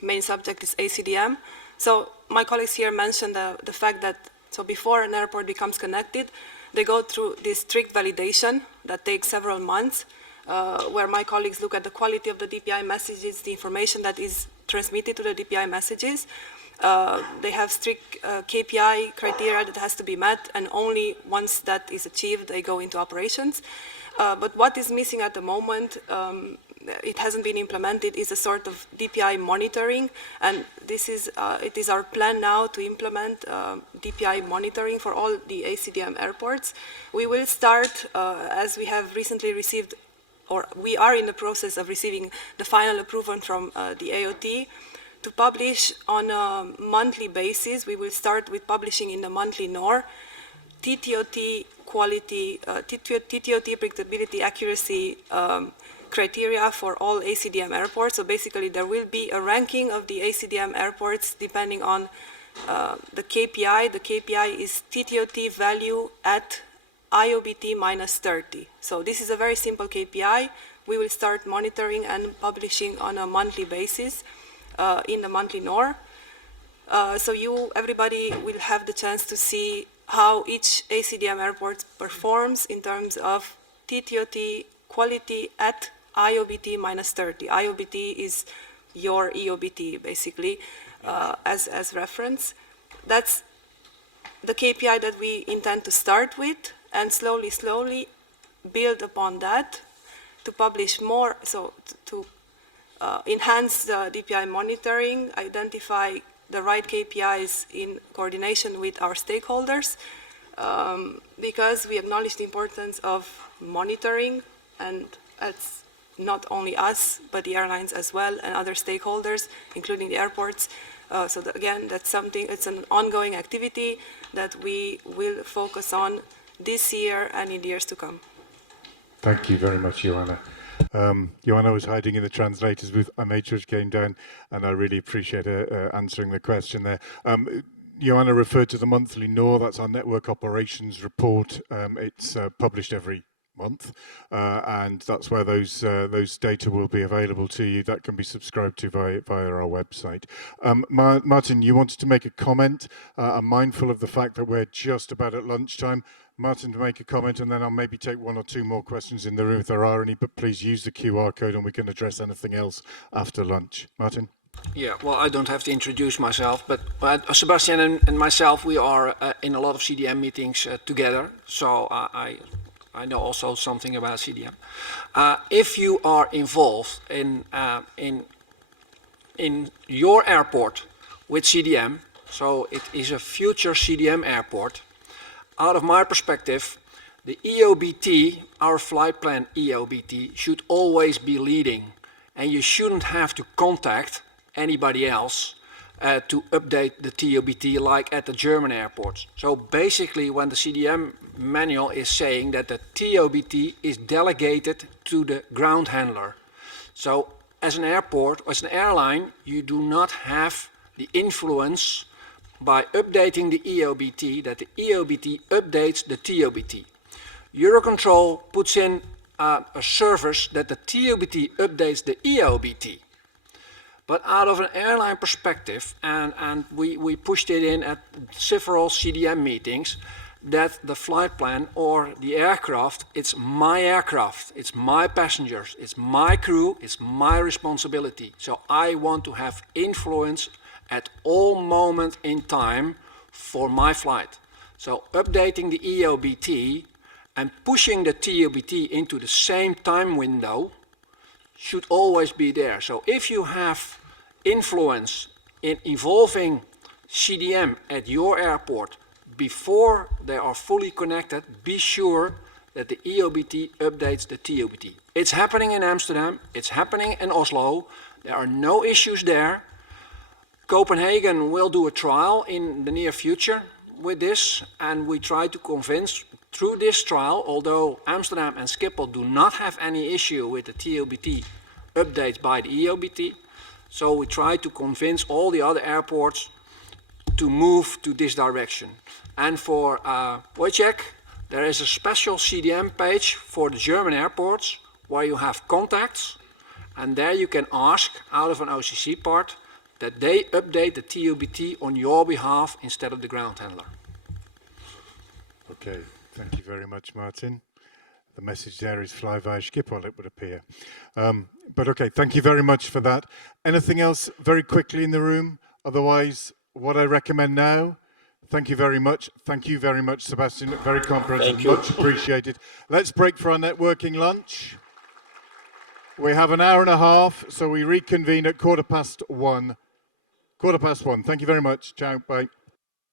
Main subject is ACDM. So my colleagues here mentioned the fact that before an airport becomes connected, they go through this strict validation that takes several months. Where my colleagues look at the quality of the DPI messages, the information that is transmitted to the DPI messages. They have strict KPI criteria that has to be met, and only once that is achieved, they go into operations. But what is missing at the moment, it hasn't been implemented, is a sort of DPI monitoring, and it is our plan now to implement DPI monitoring for all the ACDM airports. We will start, as we have recently received, or we are in the process of receiving the final approval from the AOT to publish on a monthly basis. We will start with publishing in the monthly NOR TTOT quality, TTOT predictability accuracy criteria for all ACDM airports. So basically there will be a ranking of the ACDM airports depending on the KPI. The KPI is TTOT value at IOBT minus 30. So this is a very simple KPI. We will start monitoring and publishing on a monthly basis in the monthly NOR. So everybody will have the chance to see how each ACDM airport performs in terms of TTOT quality at IOBT minus 30. IOBT is your EOBT, basically, as reference. That's the KPI that we intend to start with, and slowly build upon that to publish more, so to enhance the DPI monitoring, identify the right KPIs in coordination with our stakeholders, because we acknowledge the importance of monitoring, and it's not only us, but the airlines as well, and other stakeholders, including the airports. Again, that's something, it's an ongoing activity that we will focus on this year and in the years to come. Thank you very much, Joanna. Joanna was hiding in the translators booth. I made sure she came down, and I really appreciate her answering the question there. Joanna referred to the monthly NOR. That's our network operations report. It's published every month, and that's where those data will be available to you. That can be subscribed to via our website. Martin, you wanted to make a comment. I'm mindful of the fact that we're just about at lunchtime. Martin, to make a comment, and then I'll maybe take one or two more questions in the room if there are any, but please use the QR code and we can address anything else after lunch. Martin? Yeah, well, I don't have to introduce myself, but Sebastian and myself, we are in a lot of CDM meetings together, so I know also something about CDM. If you are involved in your airport with CDM, so it is a future CDM airport, out of my perspective, The EOBT, our flight plan EOBT, should always be leading, and you shouldn't have to contact anybody else to update the TOBT like at the German airports. So basically when the CDM manual is saying that the TOBT is delegated to the ground handler. So as an airport, as an airline, you do not have the influence by updating the EOBT that the EOBT updates the TOBT. EUROCONTROL puts in a service that the TOBT updates the EOBT. But out of an airline perspective, and we pushed it in at several CDM meetings, that the flight plan or the aircraft, it's my passengers, it's my crew, it's my responsibility. So I want to have influence at all moments in time for my flight. So updating the EOBT and pushing the TOBT into the same time window should always be there. So if you have influence in evolving CDM at your airport before they are fully connected, be sure that the EOBT updates the TOBT. It's happening in Amsterdam, it's happening in Oslo, there are no issues there. Copenhagen will do a trial in the near future with this, and we try to convince through this trial, although Amsterdam and Schiphol do not have any issue with the TOBT updates by the EOBT, so we try to convince all the other airports to move to this direction. And for Wojciech, there is a special CDM page for the German airports where you have contacts, and there you can ask out of an OCC part that they update the TOBT on your behalf instead of the ground handler. Okay, thank you very much, Martin. The message there is fly via Schiphol, it would appear. But okay, thank you very much for that. Anything else very quickly in the room? Otherwise, what I recommend now, thank you very much. Thank you very much, Sebastian. Very comprehensive, much appreciated. Let's break for our networking lunch. We have an hour and a half, so we reconvene at 1:15. 1:15. Thank you very much. Ciao, bye.